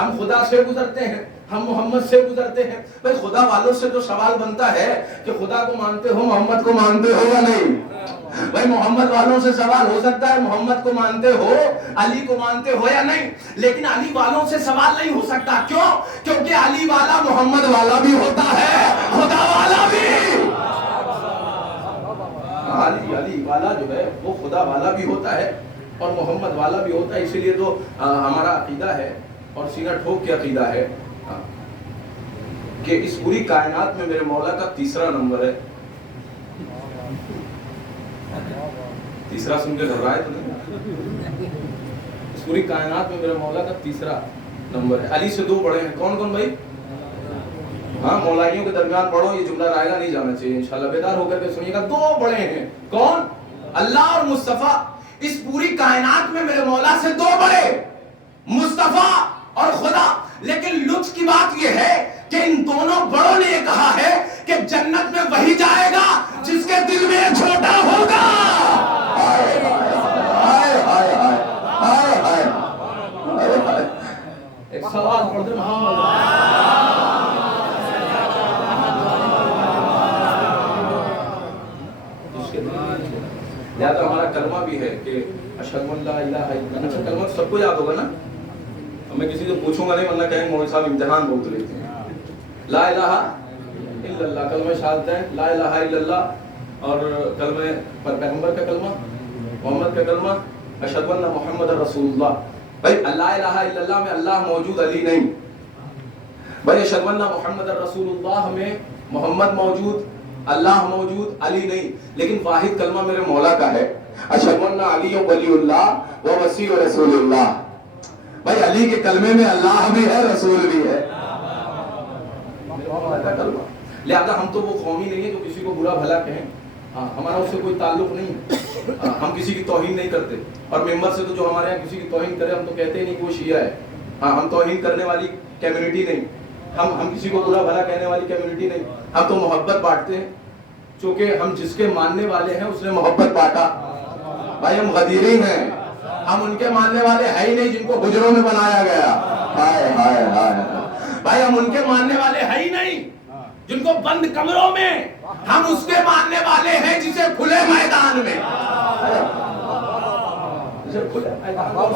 ہم خدا سے گزرتے ہیں, ہم محمد سے گزرتے ہیں. بھائی خدا والوں سے جو سوال بنتا ہے کہ خدا کو مانتے ہو, محمد کو مانتے ہو یا نہیں. بھائی محمد والوں سے سوال ہو سکتا ہے محمد کو مانتے ہو, علی کو مانتے ہو یا نہیں, لیکن علی والوں سے سوال نہیں ہو سکتا. کیوں؟ کیونکہ علی والا محمد والا بھی ہوتا ہے, خدا والا بھی. علی والا جو ہے وہ خدا والا بھی ہوتا ہے اور محمد والا بھی ہوتا ہے. اسی لیے تو ہمارا عقیدہ ہے اور سینہ ٹھوک کے عقیدہ ہے کہ اس پوری کائنات میں میرے مولا کا تیسرا نمبر ہے. تیسرا سن کے گھبرائے تو نہیں؟ اس پوری کائنات میں میرے مولا کا تیسرا نمبر ہے. علی سے 2 بڑے ہیں. کون کون بھائی؟ ہاں, مولائیوں کے درمیان پڑھو, یہ جملہ رائے گا نہیں جانا چاہیے انشاءاللہ, بیدار ہو کر کے سنیے گا. 2 بڑے ہیں. کون؟ اللہ اور مصطفیٰ. اس پوری کائنات میں میرے مولا سے 2 بڑے, مصطفیٰ اور خدا. لیکن لطف کی بات یہ ہے کہ ان دونوں بڑوں نے یہ کہا ہے کہ جنت میں وہی جائے گا جس کے دل میں چھوٹا ہوگا. ایک سوال پڑھ دے لہذا ہمارا کلمہ بھی ہے کہ اشہد ان لا الہ الا اللہ. اچھا کلمہ سب کو یاد ہوگا نا, میں کسی سے پوچھوں گا نہیں ورنہ کہیں گے مولوی صاحب امتحان بہت لیتے ہیں. لا الہ الا اللہ, کلمہ شہادت ہے لا الہ الا اللہ, اور کلمہ پر پیغمبر کا کلمہ, محمد کا کلمہ, اشہد ان محمد رسول اللہ. بھائی لا الہ الا اللہ میں اللہ موجود علی نہیں. بھائی اشہد ان محمد رسول اللہ میں محمد موجود, اللہ موجود, علی نہیں. لیکن واحد کلمہ میرے مولا کا ہے, اشہد ان علی ولی اللہ و وصی رسول اللہ. بھائی علی کے کلمے میں اللہ بھی ہے, رسول بھی ہے. لہذا ہم تو وہ قومی نہیں ہے جو کسی کو برا بھلا کہیں. ہمارا اس سے کوئی تعلق نہیں ہے. ہم کسی کی توہین نہیں کرتے, اور ممبر سے تو جو ہمارے یہاں کسی کی توہین کرے ہم تو کہتے ہی نہیں کہ وہ شیعہ ہے. ہم توہین کرنے والی کمیونٹی نہیں, ہم کسی کو برا بھلا کہنے والی کمیونٹی نہیں. ہم تو محبت بانٹتے ہیں, چونکہ ہم جس کے ماننے والے ہیں اس نے محبت بانٹا. بھائی ہم غدیری ہیں, ہم ان کے ماننے والے ہیں ہی نہیں جن کو حجروں میں بنایا گیا. ہائے ہائے ہائے. بھائی ہم ان کے ماننے والے ہیں ہی نہیں جن کو بند کمروں میں, ہم اس کے ماننے والے ہیں جسے کھلے میدان میں.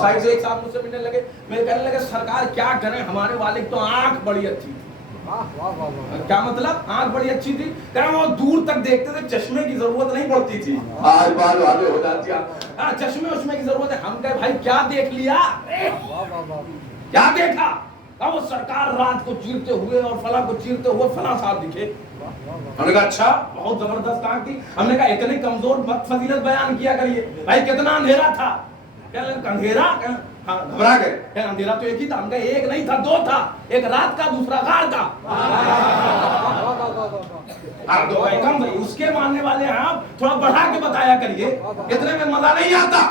سائڈ سے ایک صاحب مجھ سے ملنے لگے, میں کہنے لگے سرکار کیا کریں, ہمارے والد تو آنکھ بڑی اچھی تھی. کیا مطلب؟ آنکھ بڑی اچھی تھی, کہنا وہ دور تک دیکھتے تھے, چشمے کی ضرورت نہیں پڑتی تھی. آج بات واضح ہو جاتی ہے, چشمے کی ضرورت ہے. ہم کہے بھائی کیا دیکھ لیا, کیا دیکھا؟ وہ سرکار رات کو چیرتے ہوئے اور فلاں کو چیرتے ہوئے فلاں ساتھ دکھے. ہم نے کہا اچھا, بہت زبردست آنکھ تھی. ہم نے کہا اتنی کمزور فضیلت بیان کیا کریے. بھائی کتنا اندھیرا تھا. اندھیرا, گھبرا گئے. اندھیرا تو ایک ہی تھا. ہم کہا ایک نہیں تھا, 2 تھا, ایک رات کا دوسرا غار کا. اس کے ماننے والے ہیں, آپ تھوڑا بڑھا کے بتایا کریے, اتنے میں مزہ نہیں آتا.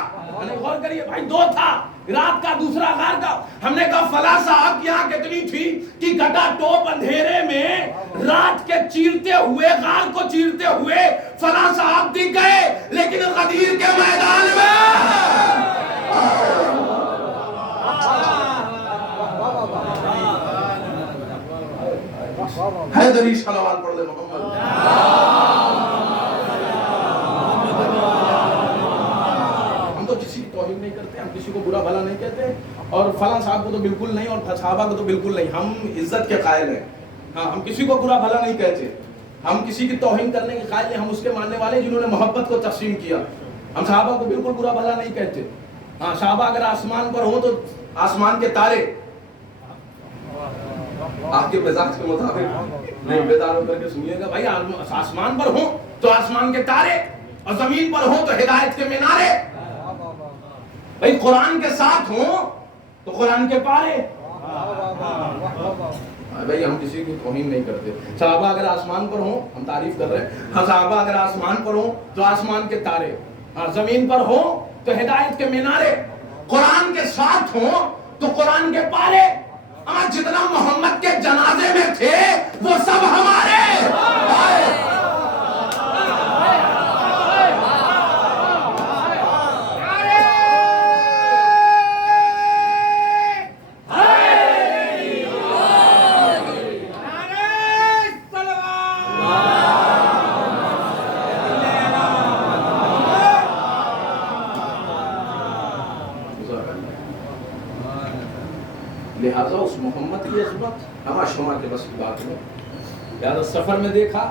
غور کریے بھائی, 2 تھا, رات کا دوسرا غار کا. ہم نے کہا فلاں صاحب کی آنکھ اتنی تھی کہ گٹا ٹوپ اندھیرے میں رات کے چیرتے ہوئے, غار کو چیرتے ہوئے فلاں صاحب دکھ گئے, لیکن غدیر کے میدان میں حیدری صلوات پڑھ دے محمد. ہم تو کسی کی توہین نہیں کرتے, ہم کسی کو برا بھلا نہیں کہتے, اور فلاں صاحب کو تو بالکل نہیں, اور صحابہ کو تو بالکل نہیں. ہم عزت کے قائل ہیں. ہاں, ہم کسی کو برا بھلا نہیں کہتے, ہم کسی کی توہین کرنے کے قائل ہیں. ہم اس کے ماننے والے جنہوں نے محبت کو تقسیم کیا. ہم صحابہ کو بالکل برا بھلا نہیں کہتے. ہاں, صحابہ اگر آسمان پر ہوں تو آسمان کے تارے آپ کے مزاج کے مطابق نہیں, بیدار ہو کر کے سنیے گا. بھائی آسمان پر ہوں تو آسمان کے تارے, اور زمین پر ہوں تو ہدایت کے مینارے. بھائی قرآن کے ساتھ ہوں تو قرآن کے پارے. بھائی ہم کسی کی توہین نہیں کرتے. صحابہ اگر آسمان پر ہوں, ہم تعریف کر رہے ہیں, ہاں صحابہ اگر آسمان پر ہوں تو آسمان کے تارے, ہاں زمین پر ہوں تو ہدایت کے مینارے. قرآن کے ساتھ ہوں تو قرآن کے پارے. جتنا محمد کے جنازے میں تھے وہ سب ہمارے. شما کے بس کی بات ہو. یاد سفر میں دیکھا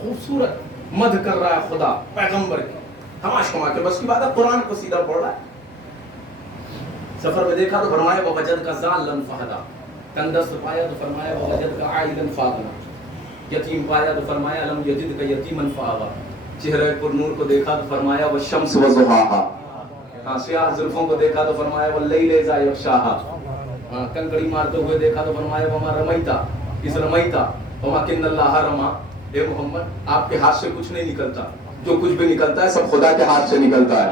خوبصورت مدح کر رہا ہے خدا پیغمبر کی, ہما شما کے بس کی بات ہے, قرآن کو سیدھا پڑھ رہا ہے. سفر میں دیکھا تو فرمایا وَوَجَدْكَ ضَالًّا فَهَدَىٰ, تندرست پایا تو فرمایا وَوَجَدْكَ عَائِلًا فَأَغْنَىٰ, یتیم پایا تو فرمایا أَلَمْ يَجِدْكَ يَتِيمًا فَآوَىٰ, چہرے پر نور کو دیکھا تو فرمایا وَالشَّمْسِ وَضُحَاهَا, ہاں سیاہ زلفوں کو دیکھا تو فرمایا وَاللَّيْلِ إِذَا يَغْشَاهَا, ہاں کنکڑی مارتے ہوئے دیکھا تو فرمایا وَمَا رَمَيْتَ إِذْ رَمَيْتَ وَلَكِنَّ اللَّهَ رَمَىٰ. اے محمد آپ کے ہاتھ سے کچھ نہیں نکلتا, جو کچھ بھی نکلتا ہے سب خدا کے ہاتھ سے نکلتا ہے.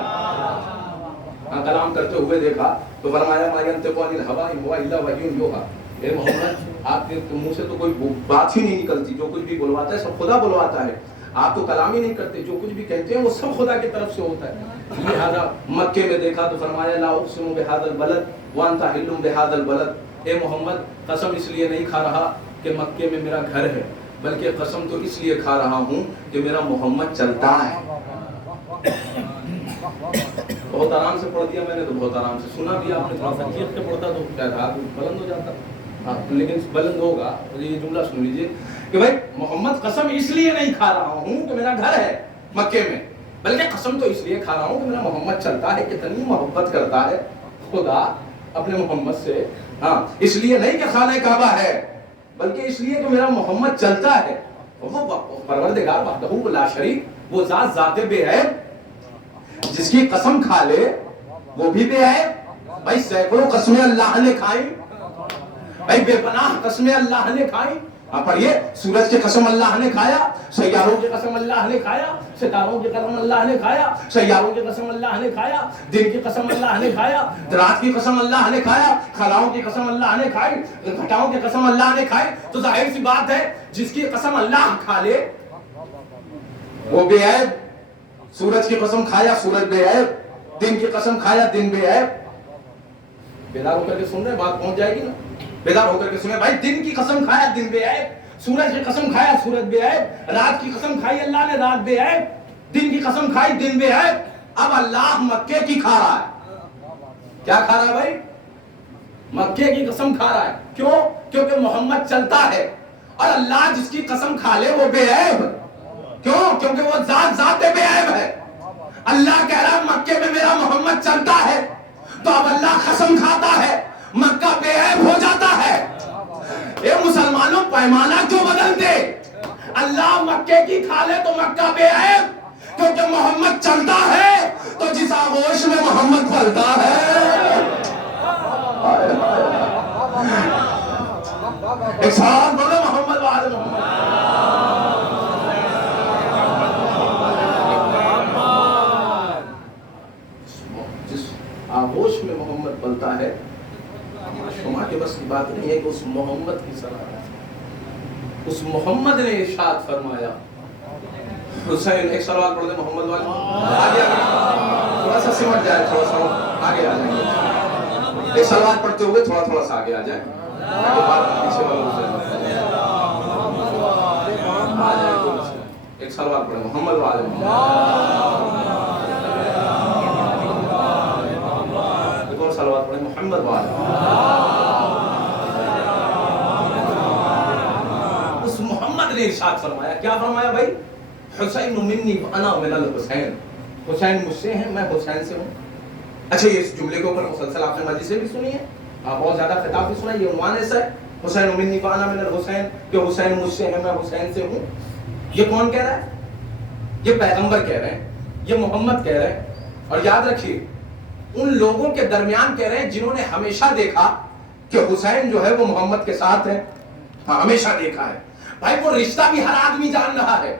ہاں کلام کرتے ہوئے دیکھا تو فرمایا ما ينطق عن الهوى إن هو إلا وحي يوحى. اے محمد آپ کے منہ سے تو کوئی بات ہی نہیں نکلتی, جو کچھ بھی بلواتا ہے سب خدا بلواتا ہے. آپ تو کلام ہی نہیں کرتے, جو کچھ بھی کہتے ہیں وہ سب خدا کی طرف سے ہوتا ہے. لہذا مکے میں دیکھا تو فرمایا لا اقسم بهذا البلد وانت حل بهذا البلد. اے محمد قسم اس لیے نہیں کھا رہا کہ مکے میں میرا گھر ہے, بلکہ قسم تو اس لیے کھا رہا ہوں کہ میرا محمد چلتا ہے. بہت آرام سے پڑھ دیا میں نے, تو بہت آرام سے سنا بھی آپ نے, تھوڑا سا چیخ کے پڑھتا تو کیا رات بلند ہو جاتا. ہاں لیکن بلند ہوگا. یہ جملہ سن لیجیے کہ بھائی محمد قسم اس لیے نہیں کھا رہا ہوں کہ میرا گھر ہے مکے میں, بلکہ قسم تو اس لیے کھا رہا ہوں کہ میرا محمد چلتا ہے. کتنی محبت کرتا ہے خدا اپنے محمد سے. ہاں اس لیے نہیں کہ خانہ کعبہ ہے, بلکہ اس لیے کہ میرا محمد چلتا ہے. وہ پروردگار وحدہ لا شریک, وہ ذات ذات بے عیب, جس کی قسم کھا لے وہ بھی بے عیب. بھائی سینکڑوں قسمیں اللہ نے کھائی, بھائی بے پناہ قسمیں اللہ نے کھائی. آپ پڑھیے سورج کی قسم اللہ نے کھایا, سیاروں کی قسم اللہ نے کھایا, ستاروں کی قسم اللہ نے کھایا, سیاروں کی قسم اللہ نے کھایا, دن کی قسم اللہ نے کھایا, رات کی قسم اللہ نے کھایا, خلاؤں کی قسم اللہ نے کھائی, گھٹاؤں کی قسم اللہ نے کھائی. تو ظاہر سی بات ہے جس کی قسم اللہ کھا لے وہ بے عیب. سورج کی قسم کھایا سورج بے عیب, دن کی قسم کھایا دن بے عیب. بیدار ہو کر کے سن رہے, بات پہنچ جائے گی نا. بیدار ہو کر کے سنیں بھائی, دن کی قسم کھایا دن بے عیب, سورج کی قسم کھایا سورج بے عیب, رات کی قسم کھائی اللہ نے رات بے عیب, دن کی قسم کھائی دن بے عیب. اب اللہ مکے کی کھا رہا ہے. کیا کھا رہا ہے بھائی؟ مکے کی قسم کھا رہا ہے. کیوں؟ کیونکہ محمد چلتا ہے, اور اللہ جس کی قسم کھا لے وہ بے عیب. کیوں؟ کیونکہ وہ ذات ذات بے عیب ہے. اللہ کہہ رہا ہے مکے میں میرا محمد چلتا ہے, تو اب اللہ قسم کھاتا ہے مکہ بے عیب ہو جاتا ہے. اے مسلمانوں پیمانہ کیوں بدلتے؟ اللہ مکے کی کھا لے تو مکہ بے عیب, کیونکہ محمد چلتا ہے تو جس آغوش میں محمد پلتا ہے. ایک ساتھ بولے محمد وعد محمد. جس آغوش میں محمد پلتا ہے, شما کے بس کی بات نہیں ہے کہ اس محمد کی صلاحیت. اس محمد نے ارشاد فرمایا. حسین ایک سوال پڑھ دیں محمد والے, آگے تھوڑا سا سمٹ جائے, تھوڑا سا آگے آ جائیں. ایک سوال پڑھتے ہوئے تھوڑا سا آگے آ جائیں, پیچھے والوں ایک سوال پڑھیں محمد والے. ایک اور سوال پڑھیں محمد والے. اس محمد نے ارشاد فرمایا. کیا فرمایا بھائی؟ حسین منی وانا من الحسین, حسین مجھ سے ہیں میں حسین سے ہوں. اچھا یہ اس جملے کے اوپر مسلسل آپ نے ماضی سے بھی سنی ہے, آپ بہت زیادہ خطاب بھی سنا ہے. یہ عنوان ایسا ہے حسین منی وانا من الحسین, کہ حسین مجھ سے ہے میں حسین سے ہوں. یہ کون کہہ رہا ہے؟ یہ پیغمبر کہہ رہے ہیں, یہ محمد کہہ رہے ہیں. اور یاد رکھیے ان لوگوں کے درمیان کہہ رہے ہیں جنہوں نے ہمیشہ دیکھا کہ حسین جو ہے وہ محمد کے ساتھ ہے. ہاں ہمیشہ دیکھا ہے بھائی, وہ رشتہ بھی ہر آدمی جان رہا ہے.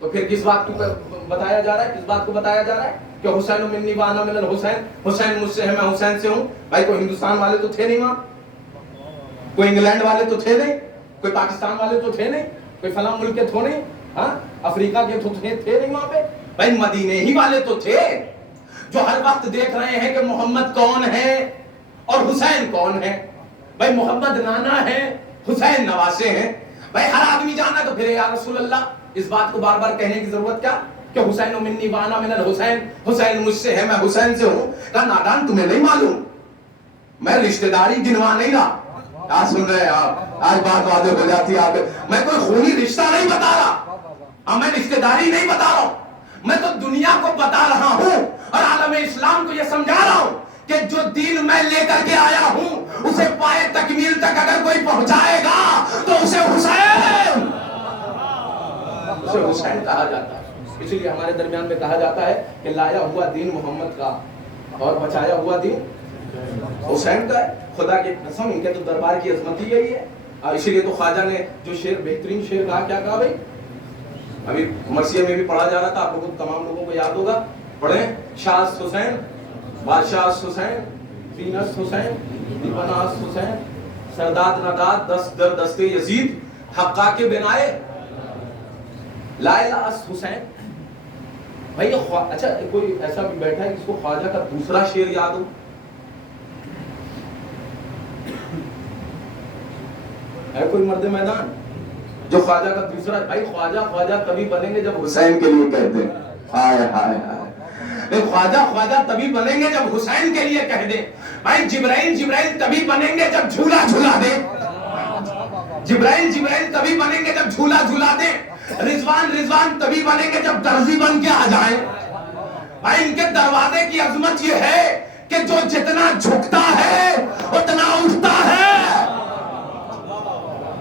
تو پھر کس بات کو بتایا جا رہا ہے, کس بات کو بتایا جا رہا ہے کہ حسین منی وانا من الحسین, حسین مجھ سے ہے میں حسین سے ہوں. بھائی کوئی ہندوستان والے تو تھے نہیں وہاں, کوئی انگلینڈ والے تو تھے نہیں, کوئی پاکستان والے تو تھے نہیں, کوئی فلاں ملک کے تھے نہیں, ہاں افریقہ کے تو تھے نہیں وہاں پہ. بھائی مدینے ہی والے تو تھے جو ہر وقت دیکھ رہے ہیں کہ محمد کون ہے اور حسین کون ہے. بھائی محمد نانا ہے, حسین نواسے ہیں. بھائی ہر آدمی جانا. تو پھر یا رسول اللہ اس بات کو بار بار کہنے کی ضرورت کیا کہ حسین منی وانا من الحسین, حسین مجھ سے ہے میں حسین سے ہوں. کہا نادان تمہیں نہیں معلوم, میں رشتہ داری گنوا نہیں رہا, آج سن رہے ہیں آپ، آج بات واضح ہو جاتی ہے آپ. میں کوئی خونی رشتہ نہیں بتا رہا، اور میں رشتہ داری نہیں بتا رہا ہوں، میں تو دنیا کو بتا رہا ہوں اور عالم اسلام کو یہ سمجھا رہا ہوں کہ جو دین میں لے کر کے آیا ہوں اسے پائے تکمیل تک اگر کوئی پہنچائے گا تو اسے حسین کہا جاتا ہے. اسی لیے ہمارے درمیان میں کہا جاتا ہے کہ لایا ہوا دین محمد کا اور بچایا ہوا دین حسین کا ہے. خدا کی قسم ان کے تو دربار کی عظمت ہی یہی ہے. اور اسی لیے تو خواجہ نے جو شعر بہترین شعر کہا، کیا کہا بھائی؟ ابھی مرثیہ میں بھی پڑھا جا رہا تھا، آپ لوگوں تمام لوگوں کو یاد ہوگا، پڑھیں. شاست حسین، بادشاہ حسین، زینت حسین، دیواناس حسین، سرداد نداد، دست در دستے یزید، حقا کے بنائے لائلاس حسین. بھائی اچھا کوئی ایسا بھی بیٹھا ہے جس کو خواجہ کا دوسرا شعر یاد ہو؟ ہے کوئی مرد میدان جو خواجہ کا دوسرا؟ بھائی خواجہ تبھی بنیں گے جب حسین کے لیے کہتے ہیں. ہائے ہائے ہائے. خواجہ تبھی بنیں گے جب حسین کے لیے کہہ دیں. بھائی جبرائیل تبھی بنیں گے جب جھولا جھولا دیں. جبرائیل تبھی بنیں گے جب جھولا جھولا دیں. رضوان تبھی بنیں گے جب درزی بن کے آ جائیں. بھائی ان کے دروازے کی عظمت یہ ہے کہ جو جتنا جھکتا ہے اتنا اٹھتا ہے.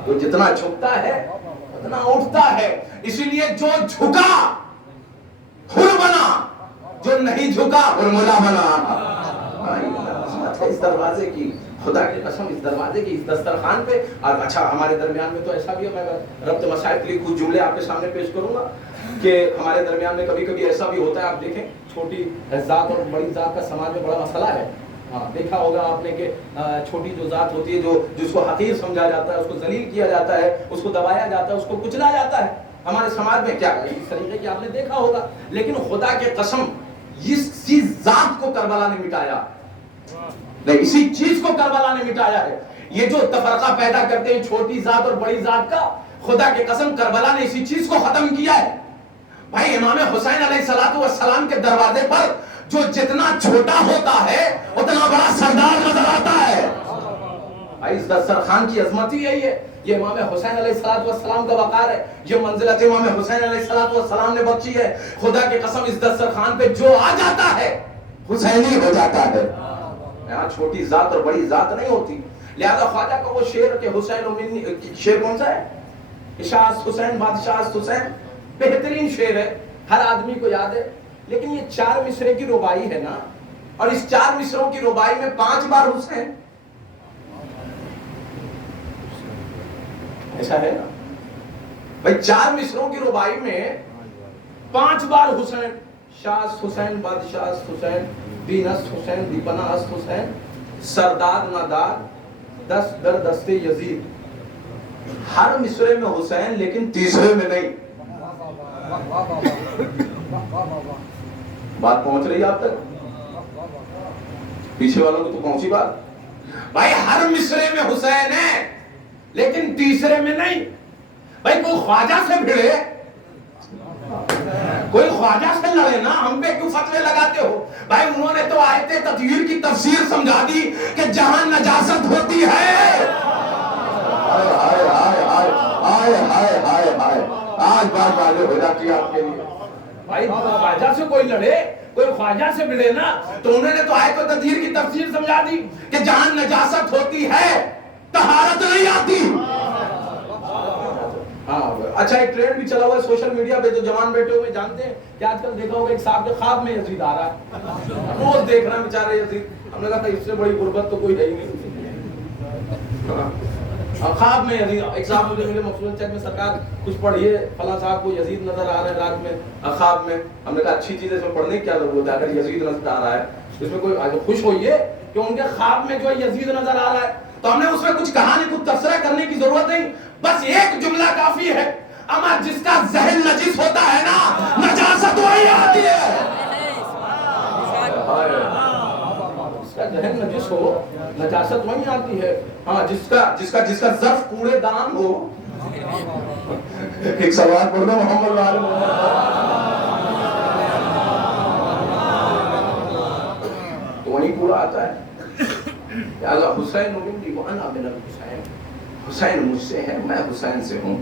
جو جتنا جھکتا ہے اتنا اٹھتا ہے. اسی لیے جو جھکا ہر بنا، جو نہیں جھکا ہرملا بنا. اس دروازے کی، خدا کی قسم، اس دروازے کی، اس دسترخوان پہ. اور اچھا ہمارے درمیان میں تو ایسا بھی ہے، میں ربط مسائل کے لیے کچھ جملے آپ کے سامنے پیش کروں گا کہ ہمارے درمیان میں کبھی کبھی ایسا بھی ہوتا ہے. آپ دیکھیں چھوٹی ذات اور بڑی ذات کا سماج میں بڑا مسئلہ ہے. ہاں دیکھا ہوگا آپ نے کہ چھوٹی جو ذات ہوتی ہے، جو جس کو حقیر سمجھا جاتا ہے، اس کو ذلیل کیا جاتا ہے، اس کو دبایا جاتا ہے، اس کو کچلا جاتا ہے. ہمارے سماج میں کیا اس طریقے کی آپ نے دیکھا ہوگا. لیکن خدا کے قسم اسی ذات کو کربلا نے مٹایا نہیں، اسی چیز کو کربلا نے مٹایا ہے. یہ جو تفرقہ پیدا کرتے ہیں چھوٹی ذات اور بڑی ذات کا، خدا کے قسم کربلا نے اسی چیز کو ختم کیا ہے. بھائی امام حسین علیہ السلام کے دروازے پر جو جتنا چھوٹا ہوتا ہے اتنا بڑا سردار نظر آتا ہے. بھائی اس دسترخوان کی عظمت ہی یہی ہے. یہ امام حسین علیہ السلام کا وقار ہے. یہ منزلت امام حسین علیہ السلام نے بخشی ہے. خدا کی قسم اس دسترخوان پہ جو آ جاتا ہے حسینی ہو جاتا ہے. یہاں چھوٹی ذات اور بڑی ذات نہیں ہوتی. لہذا خواجہ کا وہ شعر کہ حسین امینی، شعر کون سا ہے؟ اشاعت حسین، بادشاہ حسین، بہترین شعر ہے، ہر آدمی کو یاد ہے. لیکن یہ 4 مصرے کی ربائی ہے نا، اور اس 4 مصروں کی ربائی میں 5 بار حسین. ایسا ہے نا بھائی، 4 مصروں کی ربائی میں 5 بار حسین. شاست حسین، بادشاہ حسین، دینست حسین، دیپناست حسین، سرداد ناداد، دست در دستے یزید. ہر مصرے میں حسین لیکن تیسرے میں نہیں. بات پہنچ رہی ہے آپ تک؟ پیچھے والوں کو تو پہنچی بات. بھائی ہر مصرے میں حسین ہے لیکن تیسرے میں نہیں. بھائی کوئی خواجہ سے بھڑے، کوئی خواجہ سے لڑے نا، ہم پہ کیوں فتوے لگاتے ہو؟ بھائی انہوں نے تو آیت تطہیر کی تفسیر سمجھا دی کہ جہاں نجاست ہوتی ہے. آج بات واضح ہو جاتی ہے آپ کے لیے. بھائی خواجہ سے کوئی لڑے، کوئی خواجہ سے بھڑے نا، تو انہوں نے تو آیت تطہیر کی تفسیر سمجھا دی کہ جہاں نجاست ہوتی ہے طہارت نہیں آتی. اچھا ایک ٹرینڈ بھی چلا ہوا ہے سوشل میڈیا پہ، جو جوان بیٹھے ہوئے جانتے ہیں کہ آج کل دیکھا ہوگا ایک صاحب کے خواب میں یزید آ رہا ہے، روز دیکھ رہا ہے بیچارے یزید. ہم نے کہا اس سے بڑی غربت تو کوئی ہے ہی نہیں. خواب میں یزید، ایک صاحب مجھے ملے مقصود چیک میں، سرکار کچھ پڑھیے، فلاں صاحب کو یزید نظر آ رہا ہے رات میں خواب میں. ہم نے کہا اچھی چیز ہے، اس میں پڑھنے کی کیا ضرورت ہے؟ اگر یزید نظر آ رہا ہے اس میں کوئی خوش ہوئیے کہ ان کے خواب میں جو یزید نظر آ رہا ہے. تو ہم نے اس میں کچھ کہانی، کچھ تبصرہ کرنے کی ضرورت نہیں، بس ایک جملہ کافی ہے. اما جس کا ذہن نجس ہوتا ہے نا، نجاست وہی آتی ہے. جس کا ذہن نجس ہو نجاست وہی آتی ہے. ہاں جس کا ظرف کوڑے دان ہو. ایک سوال پڑھ دو محمد والے، تو وہی کوڑا آتا ہے. یا اللہ حسین منی وانا من الحسین، حسین مجھ سے ہے، میں حسین سے ہوں.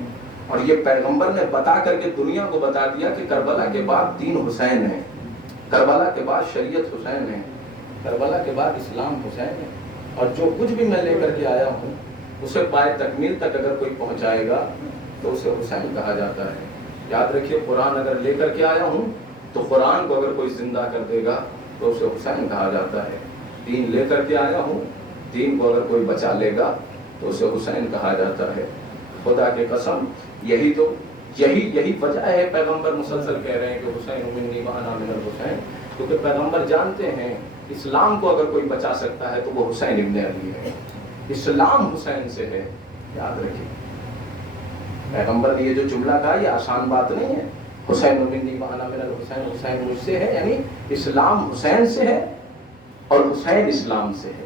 اور یہ پیغمبر نے بتا کر کے دنیا کو بتا دیا کہ کربلا کے بعد دین حسین ہے، کربلا کے بعد شریعت حسین ہے، کربلا کے بعد اسلام حسین ہے. اور جو کچھ بھی میں لے کر کے آیا ہوں اسے پائے تکمیل تک اگر کوئی پہنچائے گا تو اسے حسین کہا جاتا ہے. یاد رکھیے قرآن اگر لے کر کے آیا ہوں تو قرآن کو اگر کوئی زندہ کر دے گا تو اسے حسین کہا جاتا ہے. دین لے کر کے آیا ہوں، دین کو اگر کوئی بچا لے گا تو اسے حسین کہا جاتا ہے. خدا کے قسم یہی وجہ ہے پیغمبر مسلسل کہہ رہے ہیں کہ حسین منی وانا من الحسین، کیونکہ پیغمبر جانتے ہیں اسلام کو اگر کوئی بچا سکتا ہے تو وہ حسین ابن علی ہے. اسلام حسین سے ہے. یاد رکھیے پیغمبر نے یہ جو جملہ کہا یہ آسان بات نہیں ہے. حسین منی وانا من الحسین، حسین مجھ سے ہے، یعنی اسلام حسین سے ہے اور حسین اسلام سے ہے.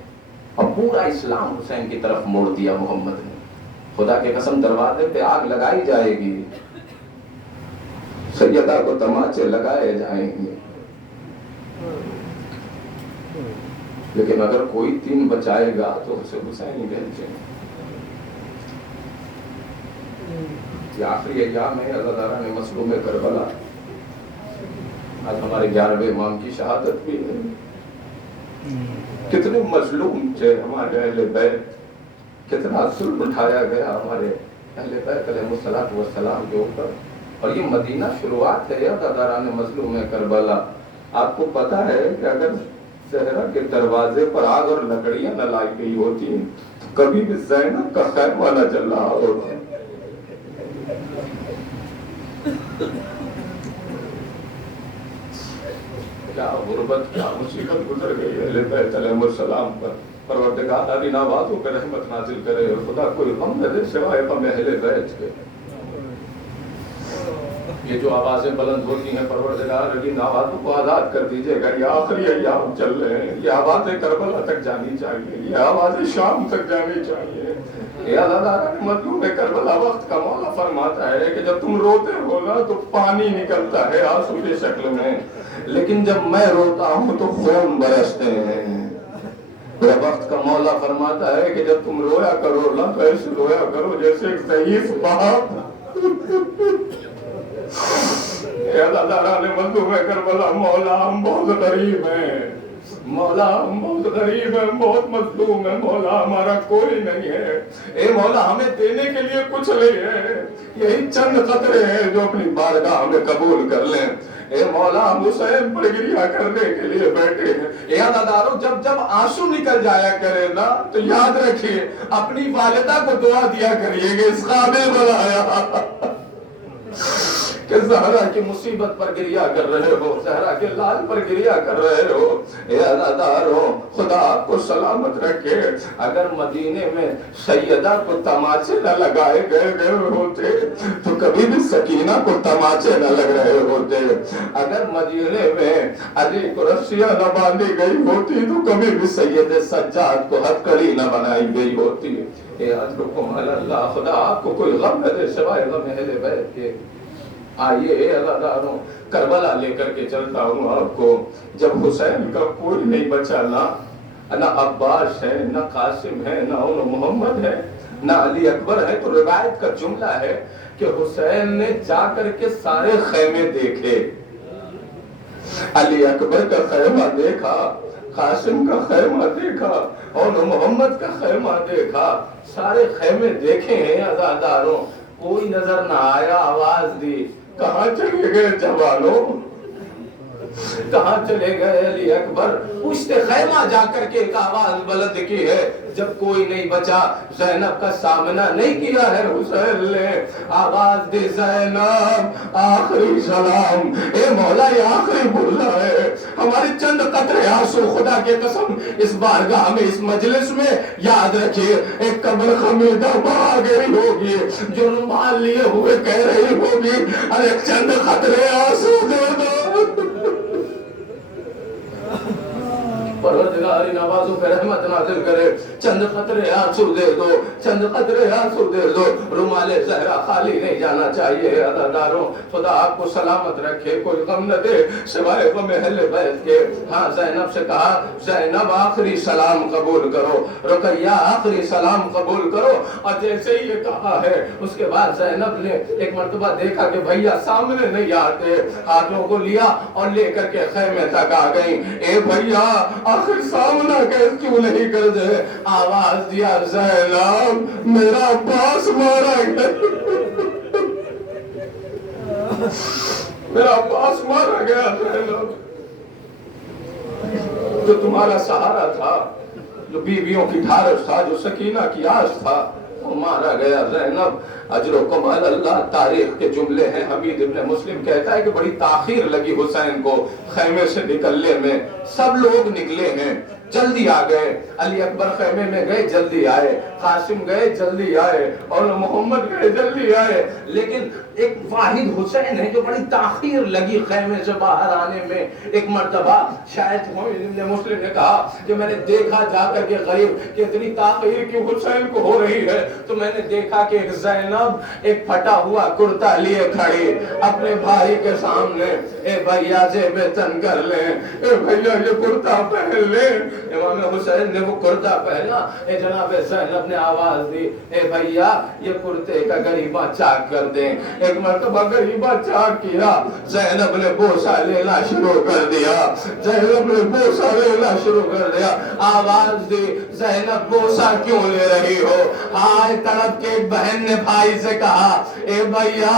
اور پورا اسلام حسین کی طرف موڑ دیا محمد نے. خدا کے قسم دروازے پہ آگ لگائی جائے گی، سیدہ کو تماچے لگائے جائیں گے، لیکن اگر کوئی دین بچائے گا تو اسے حسین ہی بھیجیں گے. یہ آخری ایام ہے، اللہ تعالیٰ نے مظلوم کربلا، آج ہمارے 11ویں امام کی شہادت بھی ہے. کتنے مظلوم تھے ہمارے اہل بیت، کتنا ظلم اٹھایا گیا ہمارے اہل بیت علیہ الصلوۃ والسلام کے اوپر. اور یہ مدینہ شروعات ہے عزاداران مظلوم کربلا. آپ کو پتہ ہے کہ اگر صحرا کے دروازے پر آگ اور لکڑیاں نہ لائی گئی ہوتی تو کبھی بھی زینب کا خیمہ نہ چل رہا ہوتا. کیا غربت، کیا مصیبت گزر گئی اہل بیت علیہ السلام پر. پروردگار علی نوازوں پہ رحمت نازل کرے اور خدا کوئی غم نہ دے سوائے غم اہل بیت کے. یہ جو آوازیں بلند ہوتی ہیں پروردگار علی نوازوں کو آزاد کر دیجیے گا. یہ آخری ایام چل رہے ہیں، یہ آوازیں کربلا تک جانی چاہیے، یہ آوازیں شام تک جانی چاہیے. یہ اللہ مظلوم کربلا وقت کا مولا فرماتا ہے کہ جب تم روتے ہو نا تو پانی نکلتا ہے آنسو کی شکل میں، لیکن جب میں روتا ہوں تو خون برستے ہیں. وقت کا مولا فرماتا ہے کہ جب تم رویا کرو نا تو ایسے رویا کرو جیسے ایک ضعیف باپ. اللہ تعالیٰ نے مظلوم کربلا، مولا ہم بہت غریب ہیں، مولا ہم بہت غریب ہیں، بہت مظلوم ہیں، مولا ہمارا کوئی نہیں ہے. اے مولا ہمیں دینے کے لیے کچھ نہیں ہے، یہی چند قطرے ہیں جو اپنی بارگاہ میں قبول کر لیں. اے مولا ہم حسین پر گریہ کرنے کے لیے بیٹھے ہیں. اے عزادارو جب آنسو نکل جایا کرے نا تو یاد رکھیے اپنی والدہ کو دعا دیا کریے کہ اس قابل بنایا کہ زہرا کی مصیبت پر گریہ کر رہے ہو، زہرا کے لال پر گریہ کر رہے ہو. اے عزادارو خدا آپ کو سلامت رکھے. اگر مدینے میں سیدہ کو تماچے نہ لگائے گئے ہوتے تو کبھی بھی سکینہ کو تماچے نہ لگ رہے ہوتے. اگر مدینے میں علی کو رسیاں نہ باندھی گئی ہوتی تو کبھی بھی سید سجاد کو ہتھکڑی نہ بنائی گئی ہوتی. اے اترکم علی اللہ، خدا آپ کو کوئی غم نہ دے سوائے غم اہل بیت کے. آئیے اللہ داروں کربلا لے کر کے چلتا ہوں آپ کو. جب حسین کا کوئی نہیں بچا، نہ عباس ہے، نہ قاسم ہے، نہ محمد ہے، نہ علی اکبر ہے، تو روایت کا جملہ ہے کہ حسین نے جا کر کے سارے خیمے دیکھے. علی اکبر کا خیمہ دیکھا، قاسم کا خیمہ دیکھا اور محمد کا خیمہ دیکھا. سارے خیمے دیکھے ہیں عزاداروں، کوئی نظر نہ آیا. آواز دی، کہاں چلے گئے جوانوں، کہاں چلے گئے علی اکبر. پشت خیمہ جا کر کے ایک آواز بلند کی ہے، جب کوئی نہیں بچا، زینب کا سامنا نہیں کیا ہے حسین نے. آواز دی، زینب آخری سلام. اے مولا یہ آخری بولا ہے، ہمارے چند قطرے آنسو خدا کے قسم اس بارگاہ میں، اس مجلس میں یاد رکھیے ایک قبر خمیدہ آ گئی ہوگی جو رومال لیے ہوئے کہہ رہی ہوگی ارے چند قطرے آنسو دے دو. پروردگار ان آوازوں پہ رحمت نازل کرے. چند قطرے آنسو دے دو, چند قطرے آنسو دے دو. رومال زہرا خالی نہیں جانا چاہیے. عزاداروں خدا آپ کو سلامت رکھے, کوئی غم نہ دے سوائے غم اہل بیت کے. ہاں زینب سے کہا زینب آخری سلام قبول کرو, رقیہ آخری سلام قبول کرو. اور جیسے ہی یہ کہا ہے اس کے بعد زینب نے ایک مرتبہ دیکھا کہ بھیا سامنے نہیں آتے, ہاتھوں کو لیا اور لے کر کے خیمے تک آ گئی. اے بھیا آخر سامنا کیوں نہیں کر دے؟ آواز دیا زینب میرا عباس مارا گیا, میرا عباس مارا گیا. زینب جو تمہارا سہارا تھا, جو بیویوں کی ڈھارس تھا, جو سکینہ کی آس تھا, وہ مارا گیا. زینب اجر و کمال اللہ تاریخ کے جملے ہیں. حمید ابن مسلم کہتا ہے کہ بڑی تاخیر لگی حسین کو خیمے سے نکلنے میں. سب لوگ نکلے ہیں, جلدی آ گئے. علی اکبر خیمے میں گئے, جلدی آئے. قاسم گئے, جلدی آئے. اور محمد گئے, جلدی آئے. لیکن ایک واحد حسین ہے جو بڑی تاخیر لگی خیمے سے باہر آنے میں. ایک مرتبہ شاید ابن مسلم نے کہا کہ میں نے دیکھا جا کر کے غریب کہ اتنی تاخیر کیوں حسین کو ہو رہی ہے, تو میں نے دیکھا کہ ایک زینب ایک پھٹا ہوا کرتا لیے کھڑی اپنے بھائی کے سامنے. اے بھیا جیب تن کر لیں, اے بھیا یہ کرتا پہن لیں. امام حسین نے وہ کرتا پہنا. اے جناب زینب نے آواز دی اے بھیا یہ کرتے کا غریبہ چاک کر دیں. ایک مرتبہ غریبہ چاک کیا. زینب نے بوسہ لینا شروع کر دیا, زینب نے بوسہ لینا شروع کر دیا. آواز دی زینب بوسہ کیوں لے رہی ہو؟ ہائے تڑپ کے ایک بہن نے بھائی سے کہا اے بھیا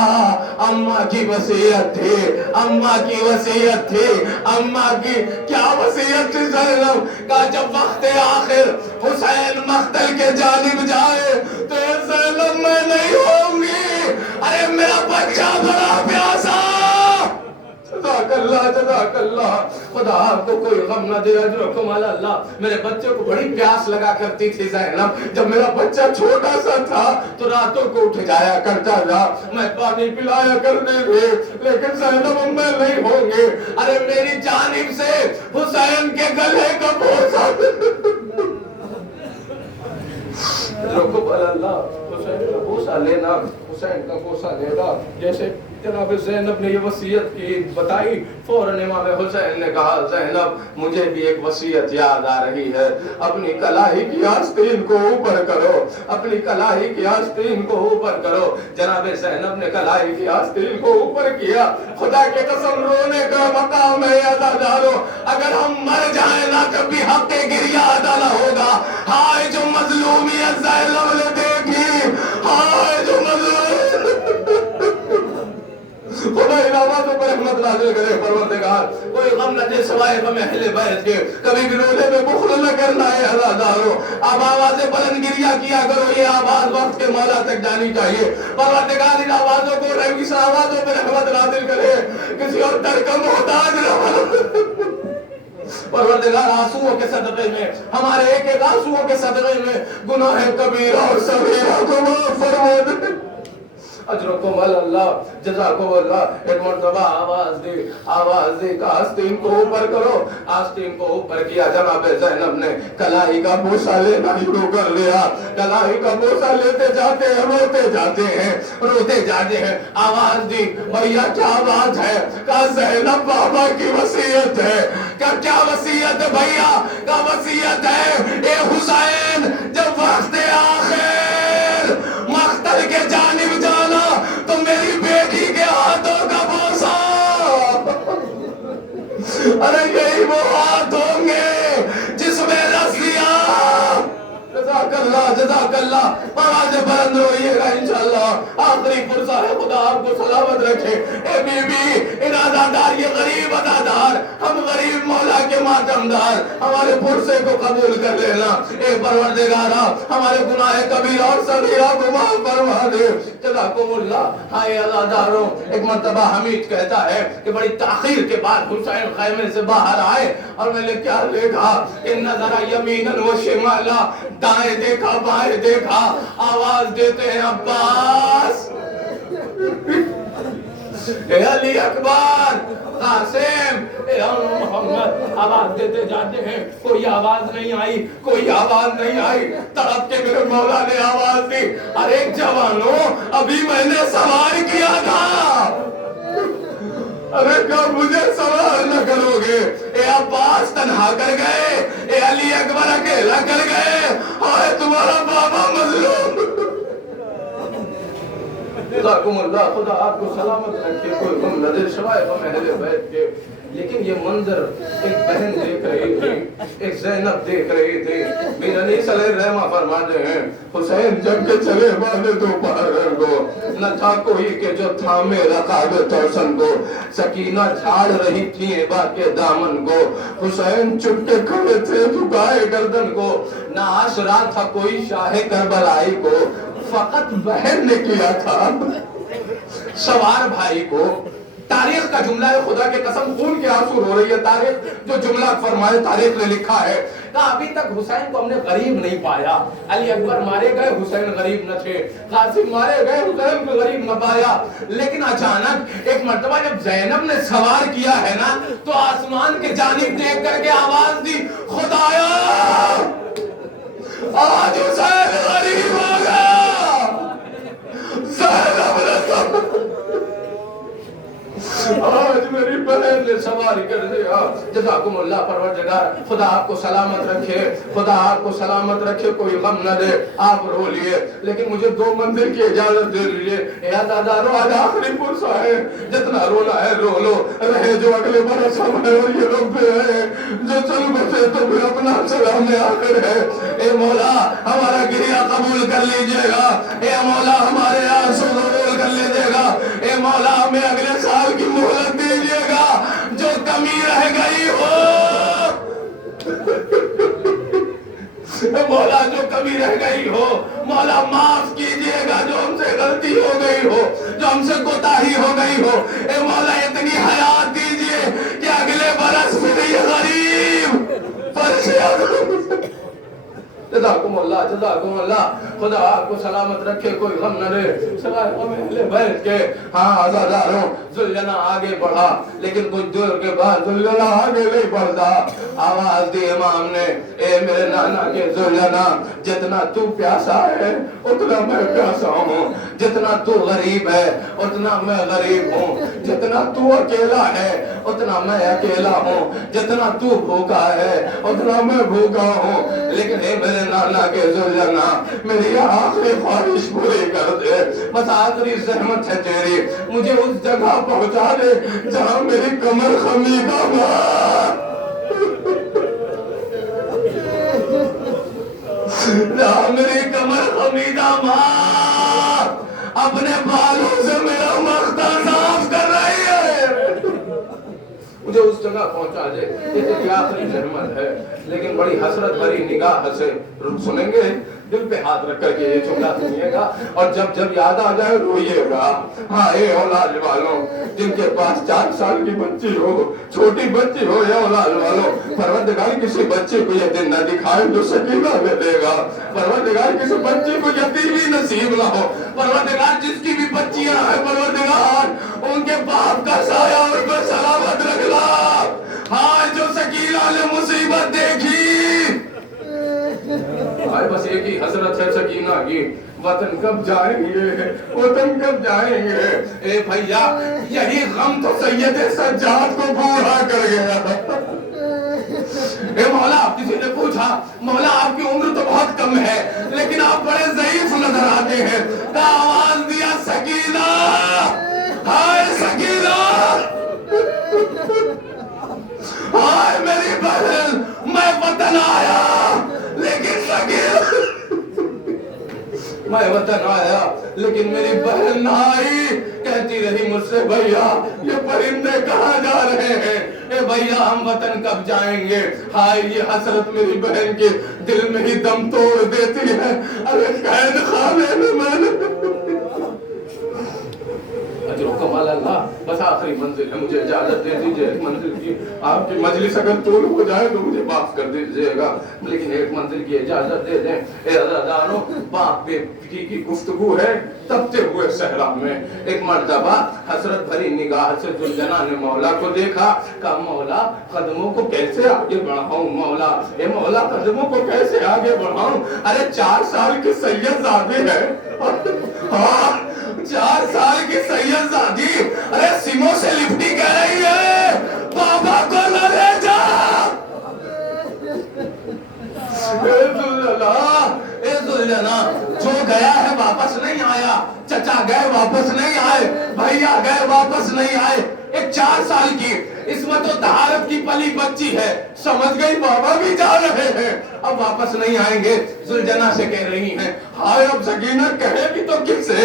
اماں کی وصیت تھی, اماں کی وصیت تھی, اماں کی کیا وصیت تھی؟ زینب کا جب وقت آخر حسین مقتل کے جانب جائے تو اے زینب میں نہیں ہوں گی, ارے میرا بچہ بڑا پیاسا. جزاک اللہ, جزاک اللہ. خدا آپ کو کوئی غم نہ دے. اجرکم علی اللہ. میرے بچے کو بڑی پیاس لگا کرتی تھی زینب. جب میرا بچہ چھوٹا سا تھا تو راتوں کو اٹھ جایا کرتا تھا, میں پانی پلایا کرتے تھے. لیکن زینب میں نہیں ہوں گے, ارے میری جانب سے حسین کے گلے کا بوسہ. اجرکم علی اللہ. حسین کا بوسہ لینا, حسین کا بوسہ لینا. جیسے جناب زینب نے یہ وصیت کی بتائی, فوراً امام حسین نے کہا زینب مجھے بھی ایک وصیت یاد آ رہی ہے, اپنی کلاہی کی آستین کو اوپر کرو, اپنی کلاہی کی آستین کو اوپر کرو. جناب زینب نے کلاہی کی آستین کو اوپر کیا. خدا کے قسم رونے کا مقام ہے عزادارو, اگر ہم مر جائیں نا کبھی حق گریہ ادا نہ ہوگا. ہائے جو مظلومیت زینب نے دیکھی, ہائے جو خدا ان آوازوں پر رحمت نازل کرے. پروردگار کوئی غم نہ دے سوائے غم اہل بیت کے. کبھی بھی رونے میں بخل نہ کرنا ہے عزادارو. اب آوازیں بلند گریہ کیا کرو, یہ آواز وقت کے مولا تک جانی چاہیے. پروردگار ان آوازوں کو اس آوازوں پر رحمت نازل کرے, کسی اور در کا محتاج نہ بنا. پروردگار آنسوؤں کے صدقے میں, ہمارے ایک ایک آنسوؤں کے صدقے میں گناہ کبیرہ اور صغیرہ کو معاف فرما دے. اجرکم اللہ, جزاکم اللہ. ایک مرتبہ آواز دی کہ آستین کو اوپر کرو. آستین کو اوپر کیا. جناب زینب نے کلاہی کا بوسہ لینا شروع کر دیا. کلاہی کا بوسہ لیتے جاتے ہیں, روتے جاتے ہیں, روتے جاتے ہیں. آواز دی بھیا کیا بات ہے؟ کہا زینب بابا کی وصیت ہے. کہا کیا وصیت ہے بھیا؟ کہا وصیت ہے اے حسین جب وقت آخر مقتل کے جانب جانا تو میری بیٹی کے ہاتھوں کا بوسہ. ارے یہی وہ ہاتھ ہوں گے جس میں رسیاں. جزاک اللہ, جزاک اللہ. آواز بلند ہوئیے گا انشاءاللہ. آخری فرصہ ہے, خدا آپ کو سلامت رکھے. اے بی بی ان عزادار, یہ غریب عزادار, ہم غریب مولا کے ماتمدار, ہمارے فرصے کو قبول کر لینا. اے پروردگارا ہمارے گناہ کبیرہ اور صغیرہ کو معاف فرما دے. جزاکم اللہ. ہائے عزاداروں, ایک مرتبہ حمید کہتا ہے کہ بڑی تاخیر کے بعد حسین خیمے سے باہر آئے اور میں نے کیا دیکھا, ان نظر یمیناً و شمالا, دائیں دیکھا بائیں دیکھا. آواز دیتے ہیں عباس. اے علی اکبر، قاسم، اے محمد، آواز دیتے جاتے ہیں، کوئی آواز نہیں آئی، کوئی آواز نہیں آئی، تڑپ کے میرے مولا نے آواز دی، ارے جوانوں ابھی میں نے سوار کیا تھا، ارے کب مجھے سوار نہ کرو گے؟ اے عباس تنہا کر گئے، اے علی اکبر اکیلا کر گئے، ہائے تمہارا بابا مظلوم۔ جزاکم اللہ، خدا آپ کو سلامت رکھے، کوئی غم نہ دے سوائے غم اہل بیت کے۔ لیکن یہ منظر ایک بہن دیکھ رہی تھی، ایک زینب دیکھ رہی تھی۔ میرا علی صلی اللہ علیہ وسلم فرماتے ہیں حسین جب کے چلے والے دوپہر کو، نہ تھا کوئی کہ جو تھامے رقاب توسن کو، سکینہ جھاڑ رہی تھی عبا کے دامن کو، حسین چپ کے کھڑے تھے جھکائے گردن کو، نہ آشرا تھا کوئی شاہ کربلائی کو، فقط بہن نے کیا تھا سوار بھائی کو۔ تاریخ کا جملہ ہے، خدا کے قسم خون کے آنسو رو رہی ہے تاریخ، جو جملہ فرمائے تاریخ نے لکھا ہے کہ ابھی تک حسین کو ہم نے غریب نہیں پایا، علی اکبر مارے گئے حسین غریب نہ تھے، قاسم مارے گئے حسین کو غریب نہ پایا، لیکن اچانک ایک مرتبہ جب زینب نے سوار کیا ہے نا تو آسمان کے جانب دیکھ کر کے آواز دی، خدایا آج حسین غریب ہو گیا، زینب نے آج میری بہن نے سواری کر دیا۔ جزاکم اللہ، پروردگار خدا آپ کو سلامت رکھے، خدا آپ کو سلامت رکھے، کوئی غم نہ دے۔ آپ رو لیے لیکن مجھے 2 منزل کی اجازت دے لیجیے۔ اے عزادارو، آج آخری فرصہ ہے، جتنا رونا ہے رو لو، رہے جو اگلے برس ہم ہے اور یہ لوگ بھی ہیں جو چل بسے تو بھی اپنا سلام آخر ہے۔ اے مولا ہمارا گریہ قبول کر لیجئے گا، اے مولا ہمارے آنسو قبول کر لیجئے گا، اے مولا ہمیں اگلے سال کی مہلت دیجئے گا، جو کمی رہ گئی ہو مولا، جو کمی رہ گئی ہو مولا معاف کیجئے گا، جو ہم سے غلطی ہو گئی ہو، جو ہم سے کوتاہی ہو گئی ہو، اے مولا اتنی حیات دیجئے کہ اگلے برس بھی غریب فرشے۔ جزاکم اللہ، جزاکم اللہ، خدا آپ کو سلامت رکھے، کوئی غم نہ دے سوائے غم اہل بیت کے۔ ہاں عزاداروں، ذوالجنا آگے بڑھا لیکن کچھ دور کے بعد ذوالجنا آگے نہیں بڑھتا، آواز دی امام نے، اے میرے نانا کے ذوالجنا، جتنا تو پیاسا ہے اتنا میں پیاسا ہوں، جتنا تو غریب ہے اتنا میں غریب ہوں، جتنا تو اکیلا ہے اتنا میں اکیلا ہوں، جتنا تو بھوکا ہے اتنا میں بھوکا ہوں، لیکن اے میرے نانا کے ذوالجنا میری آخری خواہش پوری کر دے، بس آخری زحمت ہے تیری، مجھے اس جگہ پہنچا دے جہاں میری کمر خمیدہ ماں، جہاں میری کمر خمیدہ ماں اپنے بالوں سے میرا مختہ صاف کر رہی ہے، مجھے اس جگہ پہنچا دے، یہ تیری آخری زحمت ہے۔ لیکن بڑی حسرت بھری نگاہ سے سنیں گے، دل پہ ہاتھ رکھ کر کے یہ جملہ سنیے گا، اور جب جب یاد آ جائے روئیے گا۔ ہاں اے اولاد والوں جن کے پاس 4 سال کی بچی ہو، چھوٹی بچی ہو، یا اولاد والوں، پروردگار کسی بچے کو یہ دن نہ دکھائے جو سکینہ میں دے گا، پروردگار کسی بچے کو یتیمی نصیب نہ ہو، پروردگار جس کی بھی بچیاں ہیں پروردگار ان کے باپ کا سایہ ان پر سلامت رکھنا۔ ہاں جو سکینہ نے مصیبت دیکھی، بس ایک ہی حسرت ہے سکینہ کی، وطن کب جائیں گے، وطن کب جائیں گے۔ اے بھیا یہی غم تو سید سجاد کو پورا کر گیا۔ اے مولا، کسی نے پوچھا مولا آپ کی عمر تو بہت کم ہے لیکن آپ بڑے ضعیف نظر آتے ہیں، تو آواز دیا سکینہ، ہائے سکینہ، ہائے میری بہن، میں وطن آیا لیکن سکینہ، میں وطن آیا لیکن میری بہن نہ آئی، کہتی رہی مجھ سے بھیا یہ پرندے کہاں جا رہے ہیں، اے بھیا ہم وطن کب جائیں گے۔ ہائے یہ حسرت میری بہن کے دل میں ہی دم توڑ دیتی ہے، ارے قید خانے میں میں نے اجر و کمال اللہ، بس آخری منزل ہے، مجھے اجازت دے دیجئے ایک منزل کی، آپ کی مجلس اگر طول ہو جائے تو مجھے معاف کر دیجئے گا، لیکن ایک منزل کی اجازت دے دیں۔ اے عزاداروں، باپ بیٹی کی گفتگو ہے تبتے ہوئے صحرا میں ایک مرتبہ حسرت بھری نگاہ سے ذوالجنا نے مولا کو دیکھا، کہا مولا قدموں کو کیسے آگے بڑھاؤں، مولا اے مولا قدموں کو کیسے آگے بڑھاؤں، ارے 4 سال کی سید زادی ہے، ہاں 4 سال کی سید زادی، ارے سیموں سے لپٹی کہہ رہی ہے بابا کو نہ لے جا۔ اے ذوالجنا جو گیا ہے واپس نہیں آیا، چچا گئے واپس نہیں آئے، بھائیا گئے واپس نہیں آئے، ایک 4 سال کی عصمت و طہارت کی پلی بچی ہے، سمجھ گئی بابا بھی جا رہے ہیں اب واپس نہیں آئیں گے۔ ذوالجنا سے کہہ رہی ہیں ہائے اب سکینہ کہے بھی تو کس سے،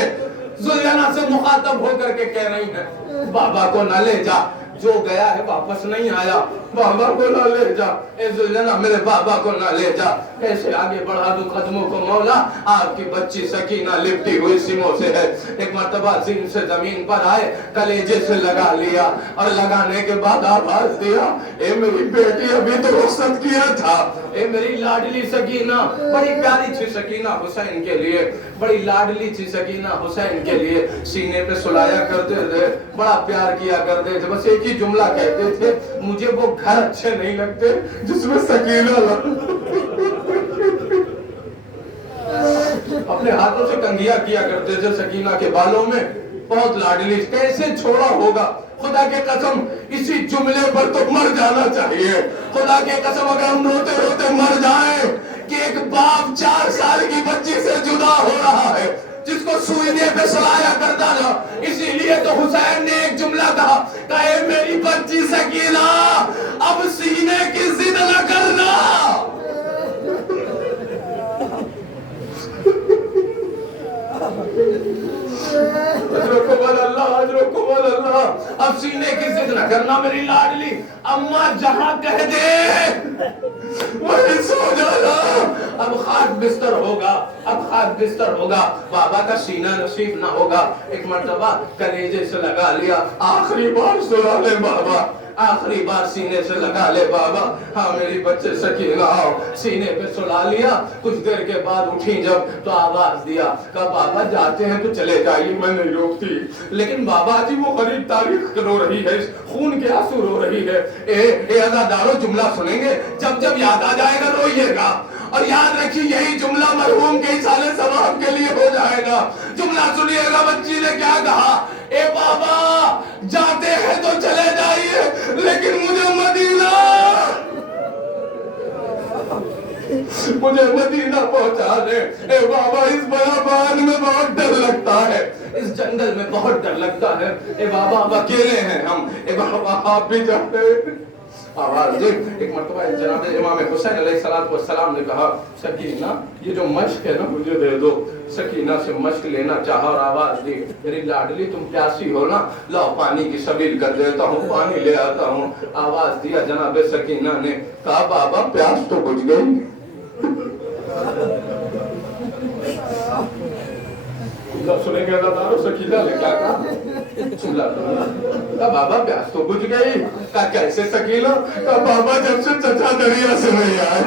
ذوالجنا سے مخاطب ہو کر کے کہہ رہی ہیں بابا کو نہ لے جا، جو گیا ہے واپس نہیں آیا، بابا کو نہ لے جا، اے ذوالجنا میرے بابا کو نہ لے جا، کیسے آگے بڑھا دوں قدموں کو مولا، آپ کی بچی سکینہ لپٹی ہوئی سیموں سے ہے۔ ایک مرتبہ زین سے زمین پر آئے، کلیجے سے لگا لیا اور لگانے کے بعد آواز دیا اے میری بیٹی ابھی تو رخصت کیا تھا، اے میری لاڈلی سکینہ، بڑی پیاری تھی سکینہ حسین کے لیے، بڑی لاڈلی تھی سکینہ حسین کے لیے، سینے پہ سلایا کرتے تھے، بڑا پیار کیا کرتے تھے، بس ایک ہی جملہ کہتے تھے مجھے وہ گھر اچھے نہیں لگتے جس میں سکینہ اپنے ہاتھوں سے کنگھیا کیا کرتے تھے سکینہ کے بالوں میں، بہت لاڈلی، کیسے چھوڑا ہوگا، خدا کے قسم اسی جملے پر تو مر جانا چاہیے، خدا کے قسم اگر ہم روتے روتے مر جائیں کہ ایک باپ 4 سال کی بچی سے جدا ہو رہا ہے جس کو سوئینے پہ سلایا کرتا تھا، اسی لیے تو حسین نے ایک جملہ کہا کہ اے میری بچی سکینہ اب سینے کی ضد نہ کرنا۔ اجرکم اللہ، اب سینے کی ضد نہ کرنا میری لاڈلی، اماں جہاں کہہ دے وہی سو جانا، اب خاک بستر ہوگا، اب خاک بستر ہوگا، بابا کا سینہ نصیب نہ ہوگا۔ ایک مرتبہ کلیجے سے لگا لیا، آخری بار سلا لے بابا، آخری بار سینے سے لگا لے بابا، ہاں میری بچے سکینہ آؤ، سینے پہ سلا لیا، کچھ دیر کے بعد اٹھی جب تو آواز دیا کہ بابا جاتے ہیں تو چلے جائیے، میں نہیں روکتی، لیکن بابا جی وہ غریب تاریخ رو رہی ہے، خون کے آنسو رو رہی ہے، اے عزادارو جملہ سنیں گے، جب جب یاد آ جائے گا روئیے گا، اور یاد رکھیے یہی جملہ مرحوم کے ایصال ثواب کے لیے ہو جائے گا۔ جملہ سنیے گا، بچی نے کیا کہا، اے بابا جاتے ہیں تو چلے جائیے لیکن مجھے مدینہ پہنچا دے، اے بابا اس بیابان میں بہت ڈر لگتا ہے، اس جنگل میں بہت ڈر لگتا ہے، اے بابا اب اکیلے ہیں ہم، اے بابا آپ بھی جاتے ہیں۔ آواز دے، ایک مرتبہ جناب امام حسین علیہ السلام نے کہا سکینہ یہ جو مشق ہے نا مجھے دے دو، سکینہ سے مشق لینا چاہا اور آواز دی میری لاڈلی تم پیاسی ہو نا، لاؤ پانی کی سبیل کر دیتا ہوں، پانی لے آتا ہوں۔ آواز دیا جناب سکینہ نے، کہا بابا پیاس تو بجھ گئی۔ سنیں گے دارو سکینہ نے کیا کہا، بابا پیاس تو بجھ گئی، کہا کیسے سکینہ، کہا بابا جب سے چچا دریا سے نہیں آئے،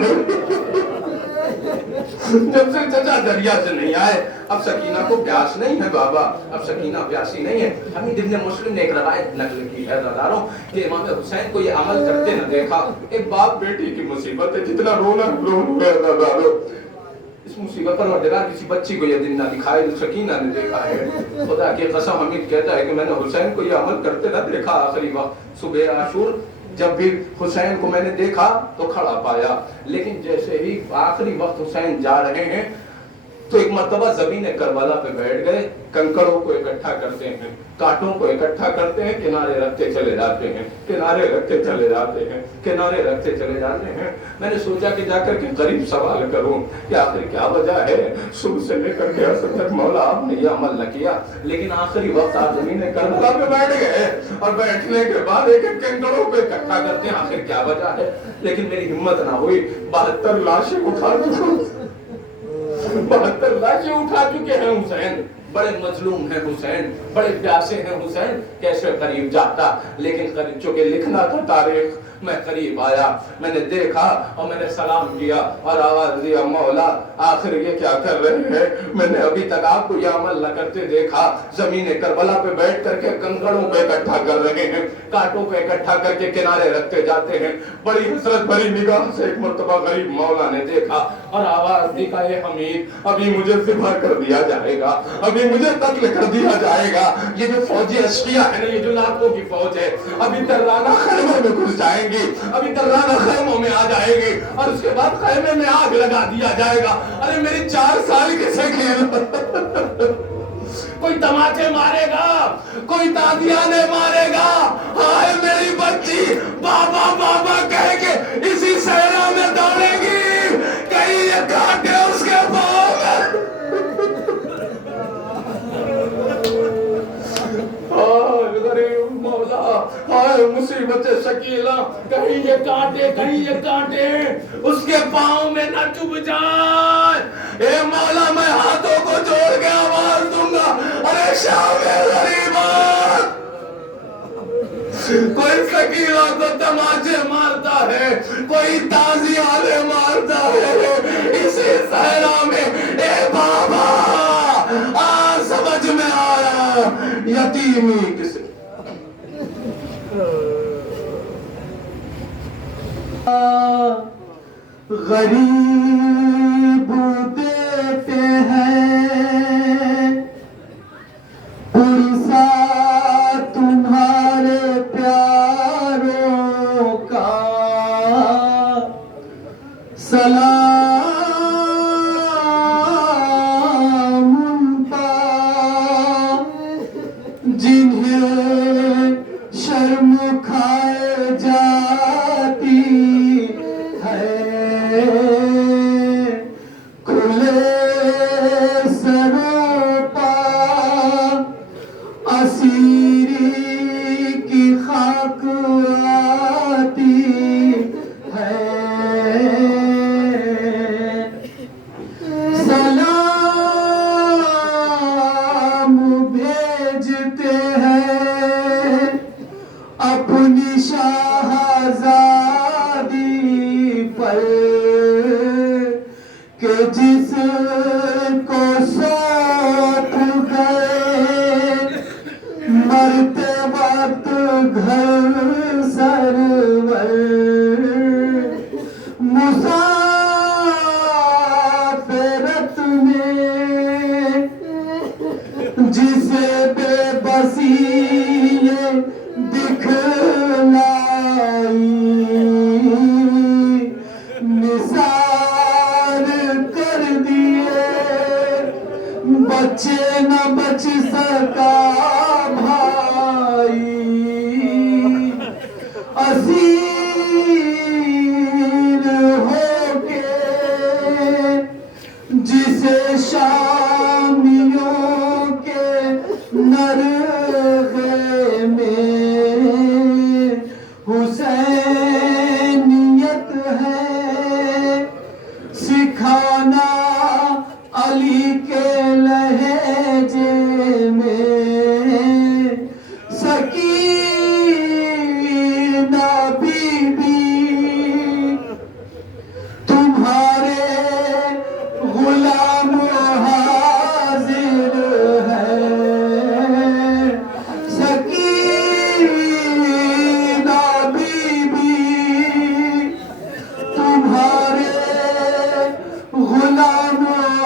جب سے چچا دریا سے نہیں آئے، اب سکینہ کو پیاس نہیں ہے بابا، اب سکینہ پیاسی نہیں ہے۔ حمید ابن مسلم نے ایک روایت نقل کی ہے دارو کہ امام حسین کو یہ عمل کرتے نہ دیکھا، ایک باپ بیٹی کی مصیبت ہے، جتنا رونا ہے دارو، اس مصیبت پر مردگار کسی بچی کو یہ دن نہ دکھائے جو سکینہ نے دیکھا ہے۔ خدا کی قسم حمید کہتا ہے کہ میں نے حسین کو یہ عمل کرتے نہ دیکھا، آخری وقت صبح عاشور جب بھی حسین کو میں نے دیکھا تو کھڑا پایا، لیکن جیسے ہی آخری وقت حسین جا رہے ہیں تو ایک مرتبہ زمین کربلا پہ بیٹھ گئے، کنکڑوں کو اکٹھا کرتے ہیں، کانٹوں کو اکٹھا کرتے ہیں، کنارے رکھتے چلے جاتے ہیں، کنارے رکھتے چلے جاتے ہیں، کنارے رکھتے چلے جاتے ہیں۔ میں نے سوچا کہ جا کر کے قریب سوال کروں کہ آخر کیا وجہ ہے، صبح سے لے کر کے عصر تک مولا آپ نے یہ عمل نہ کیا، لیکن آخری وقت آپ زمین کربلا پہ بیٹھ گئے اور بیٹھنے کے بعد ایک ایک کنکڑوں کو اکٹھا کرتے ہیں، آخر کیا وجہ ہے، لیکن میری ہمت نہ ہوئی، 72 لاشیں اٹھا چکے 72 لاشیں اٹھا چکے ہیں حسین، بڑے مظلوم ہیں حسین، بڑے پیاسے ہیں حسین، کیسے قریب جاتا، لیکن قریب چونکہ لکھنا تھا تاریخ میں قریب آیا, میں نے دیکھا اور میں نے سلام کیا اور آواز دیا, مولا آخر یہ کیا کر رہے ہیں؟ میں نے ابھی تک آپ کو یہ عمل نہ کرتے دیکھا. زمین کربلا پہ بیٹھ کر کے کنکڑوں پہ اکٹھا کر رہے ہیں, کانٹوں پہ اکٹھا کر کے کنارے رکھتے جاتے ہیں. بڑی حسرت بھری نگاہ سے ایک مرتبہ غریب مولا نے دیکھا اور آواز دی, اے حمید ابھی مجھے ذبح کر دیا جائے گا, ابھی مجھے قتل کر دیا جائے گا. یہ جو فوجی اشقیاء ہے نا, یہ جو لاکھوں کی فوج ہے, ابھی ترانہ خیموں میں گھس جائیں گی, ابھی ترانہ خیموں میں آ جائے گی اور اس کے بعد خیمے میں آگ لگا دیا جائے گا. ارے میری 4 سال کی سکین کوئی تماچے مارے گا, کوئی تازیانے مارے گا, ہائے میری بچی بابا بابا کہہ کے اسی صحرا میں دوڑے گی, کہیں یہ کانٹے اس کے پاؤں میں. غریب مولا, ہائے مصیبت شکیلا, کہیں یہ کانٹے اس کے پاؤں میں نہ چبھ جائے. اے مولا میں ہاتھوں کو جوڑ کے آواز دوں گا, ارے شام غریبان. کوئی شکیلا کو تماچے مارتا ہے, کوئی تازیانے مارتا ہے اسی صحرا میں. اے بابا آج سمجھ میں آیا یتیمی کسے. غریب دیتے ہیں پرسا تمہارے پیاروں کا سلام ان پا جنہیں شرم کھائے جاتی ہے. کھلے سروں پا اسیری کی خاک آتی ہے. سلام بھیجتے ہیں اپنی شہزادی پر کہ جس کو سونپ گئے مرتے وقت گھر سرور. مسافرت میں جسے بے بسی دکھلائی, نثار کر دیے, بچے نہ بچ سکا بھائی. اسیر ہو کے جسے شامیوں کے نرغے میں حسینیت ہے سکھانا علی کے لہجے میں. سکینہ بی بی تمہارے غلام حاضر ہے. سکینہ بی بی تمہارے غلام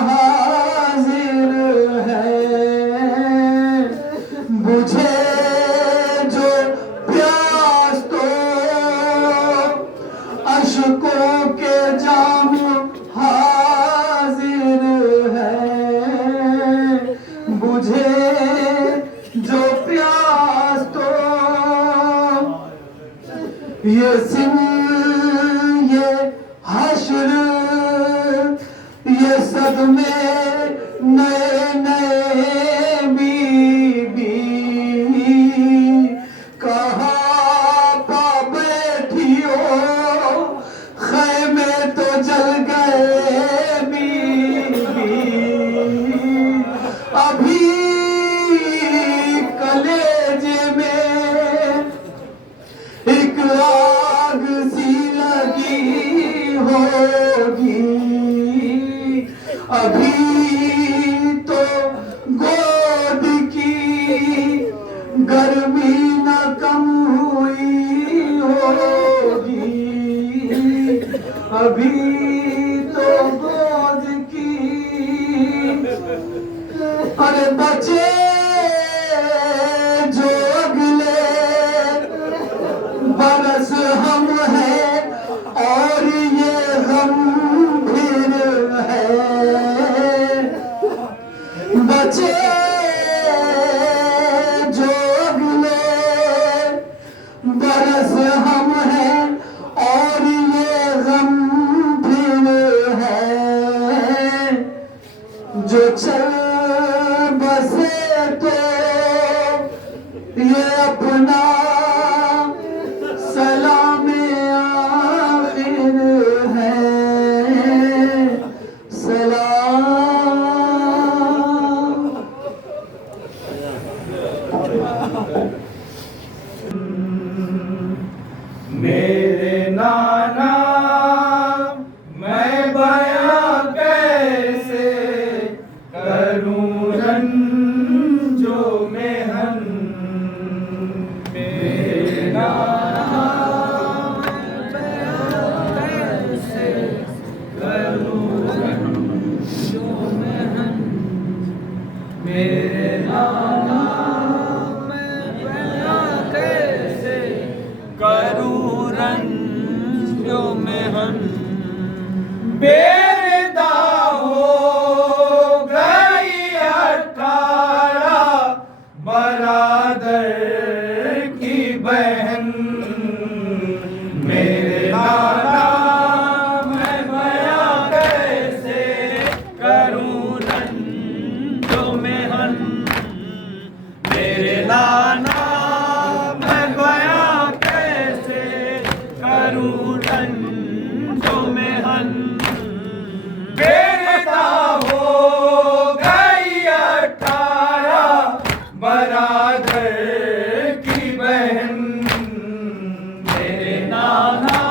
حاضر ہے. مجھے جو پیاس تو اشکوں کے جام حاضر ہے. مجھے جو پیاس تو یہ سن یہ حشر یہ صدمے نئے نئے بی بی کہاں پا بیٹھی ہو خیمے تو جل گئے بی بی. ابھی کلیجے میں ایک آگ تو یہ اپنا سلام آخر ہے سلام میرے نانا میں بیاں کیسے کروں رنجو محن میرے نانا میں بیاں کیسے کروں رنجو محن میرے نانا میں بیاں کیسے کروں رنجو محن بیدا ہو گئی 18 برادر کی بہن میرے نانا میں بیاں کیسے کروں رنجو محن میرے نانا میں بیاں کیسے کروں رنجو محن بیدا ہو گئی 18 برادر کی بہن میرے نانا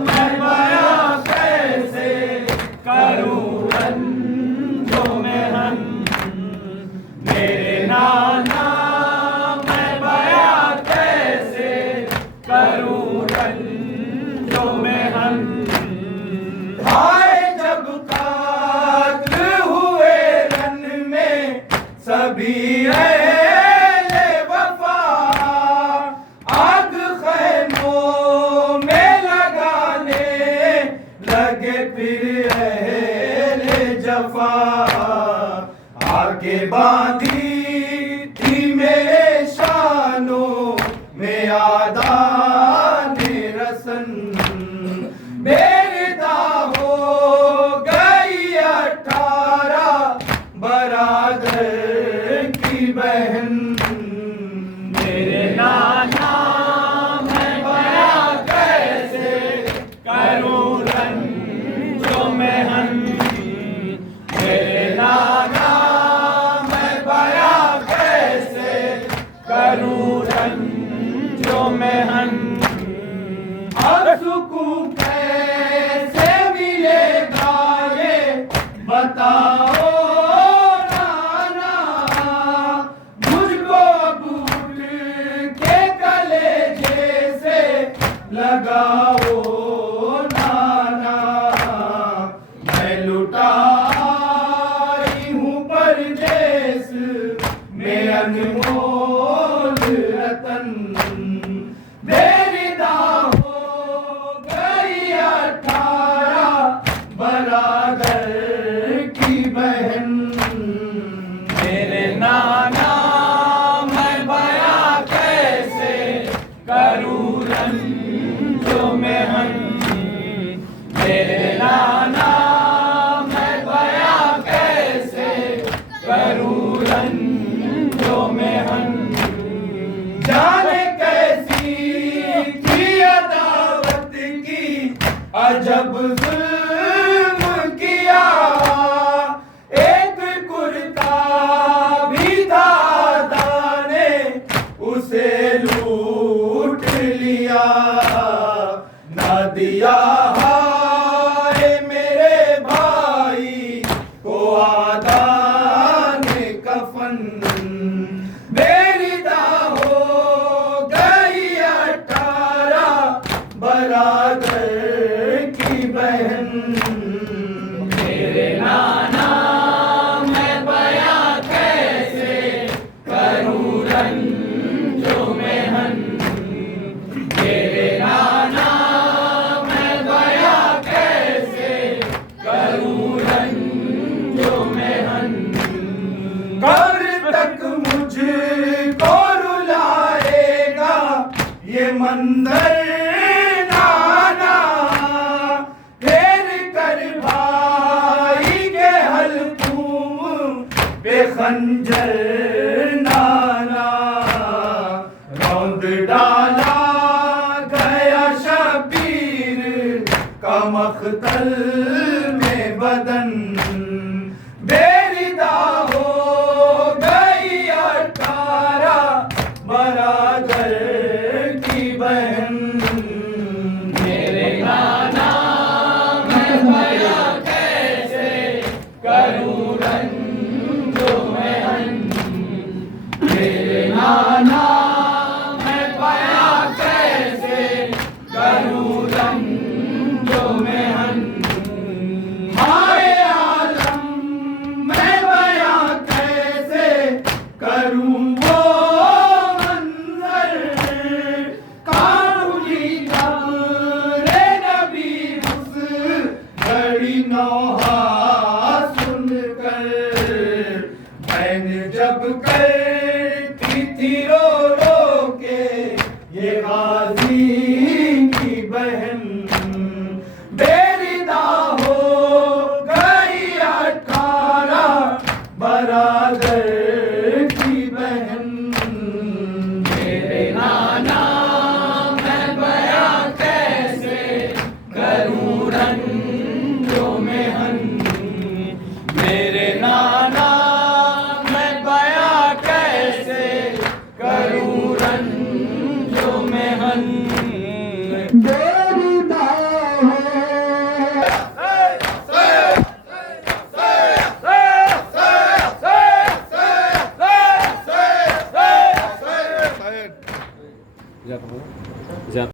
میں بیاں کیسے کروں رنجو محن میرے نانا میں بیاں کیسے کروں رنجو محن ہائے جب قاتل ہوئے رن میں سبھی اہل وفا آگ خیموں میں لگانے لگے پھر اہل جفا آگے باندھی تھی میرے شانوں میں آدان رسن بیدا ہو گئی 18 برادر کی بہن میرے نانا میں بیاں کیسے کروں رنجو محن میرے نانا میں بیاں کیسے کروں رنجو محن سکون کیسے ملے گا یہ بتاؤ نانا مجھ کو بوٹ کے کلیجے سے لگاؤ نانا میں لٹائی ہوں پردیس میں انمول رتن بیدا ہو گئی 18 برادر کی بہن میرے نانا میں بیاں کیسے کروں رنجو محن میرے نانا میں بیاں کیسے کروں رنجو محن جانے کیسی تھی عداوت کی عجب ظلم کیا ایک کرتا بھی تھا دانے اسے لوٹ لیا نہ دیا ہائے میرے بھائی کو آدان کفن بیدا ہو گئی 18 برادر کی بہن میرے نانا میں بیاں کیسے کروں رنجو محن میرے نانا میں بیاں کیسے کروں رنجو محن قبر تک مجھ کو رلائے گا یہ منظر نانا پھر کر بھائی کے حلقوم پہ خنجر محل میں بدن بیردا ہو گئی 18 برادر کی بہن میرے نانا میں بیاں کیسے کروں رنج و محن میرے نانا میں بیاں کیسے کروں رنج و محن ہائے عالم میں بیاں کیسے کروں وہ منظر کانوں جی جب رے نبی اس گھڑی نوحہ سن کر بہن جب کرتی تھی رو رو کے یہ غازی کی بہن بیردا ہو گئی 18 برادر کی بہن میرے نانا میں بیاں کیسے کروں رنج و محن میرے نانا میں بیاں کیسے کروں رنج و محن بیردا ہو زیادہ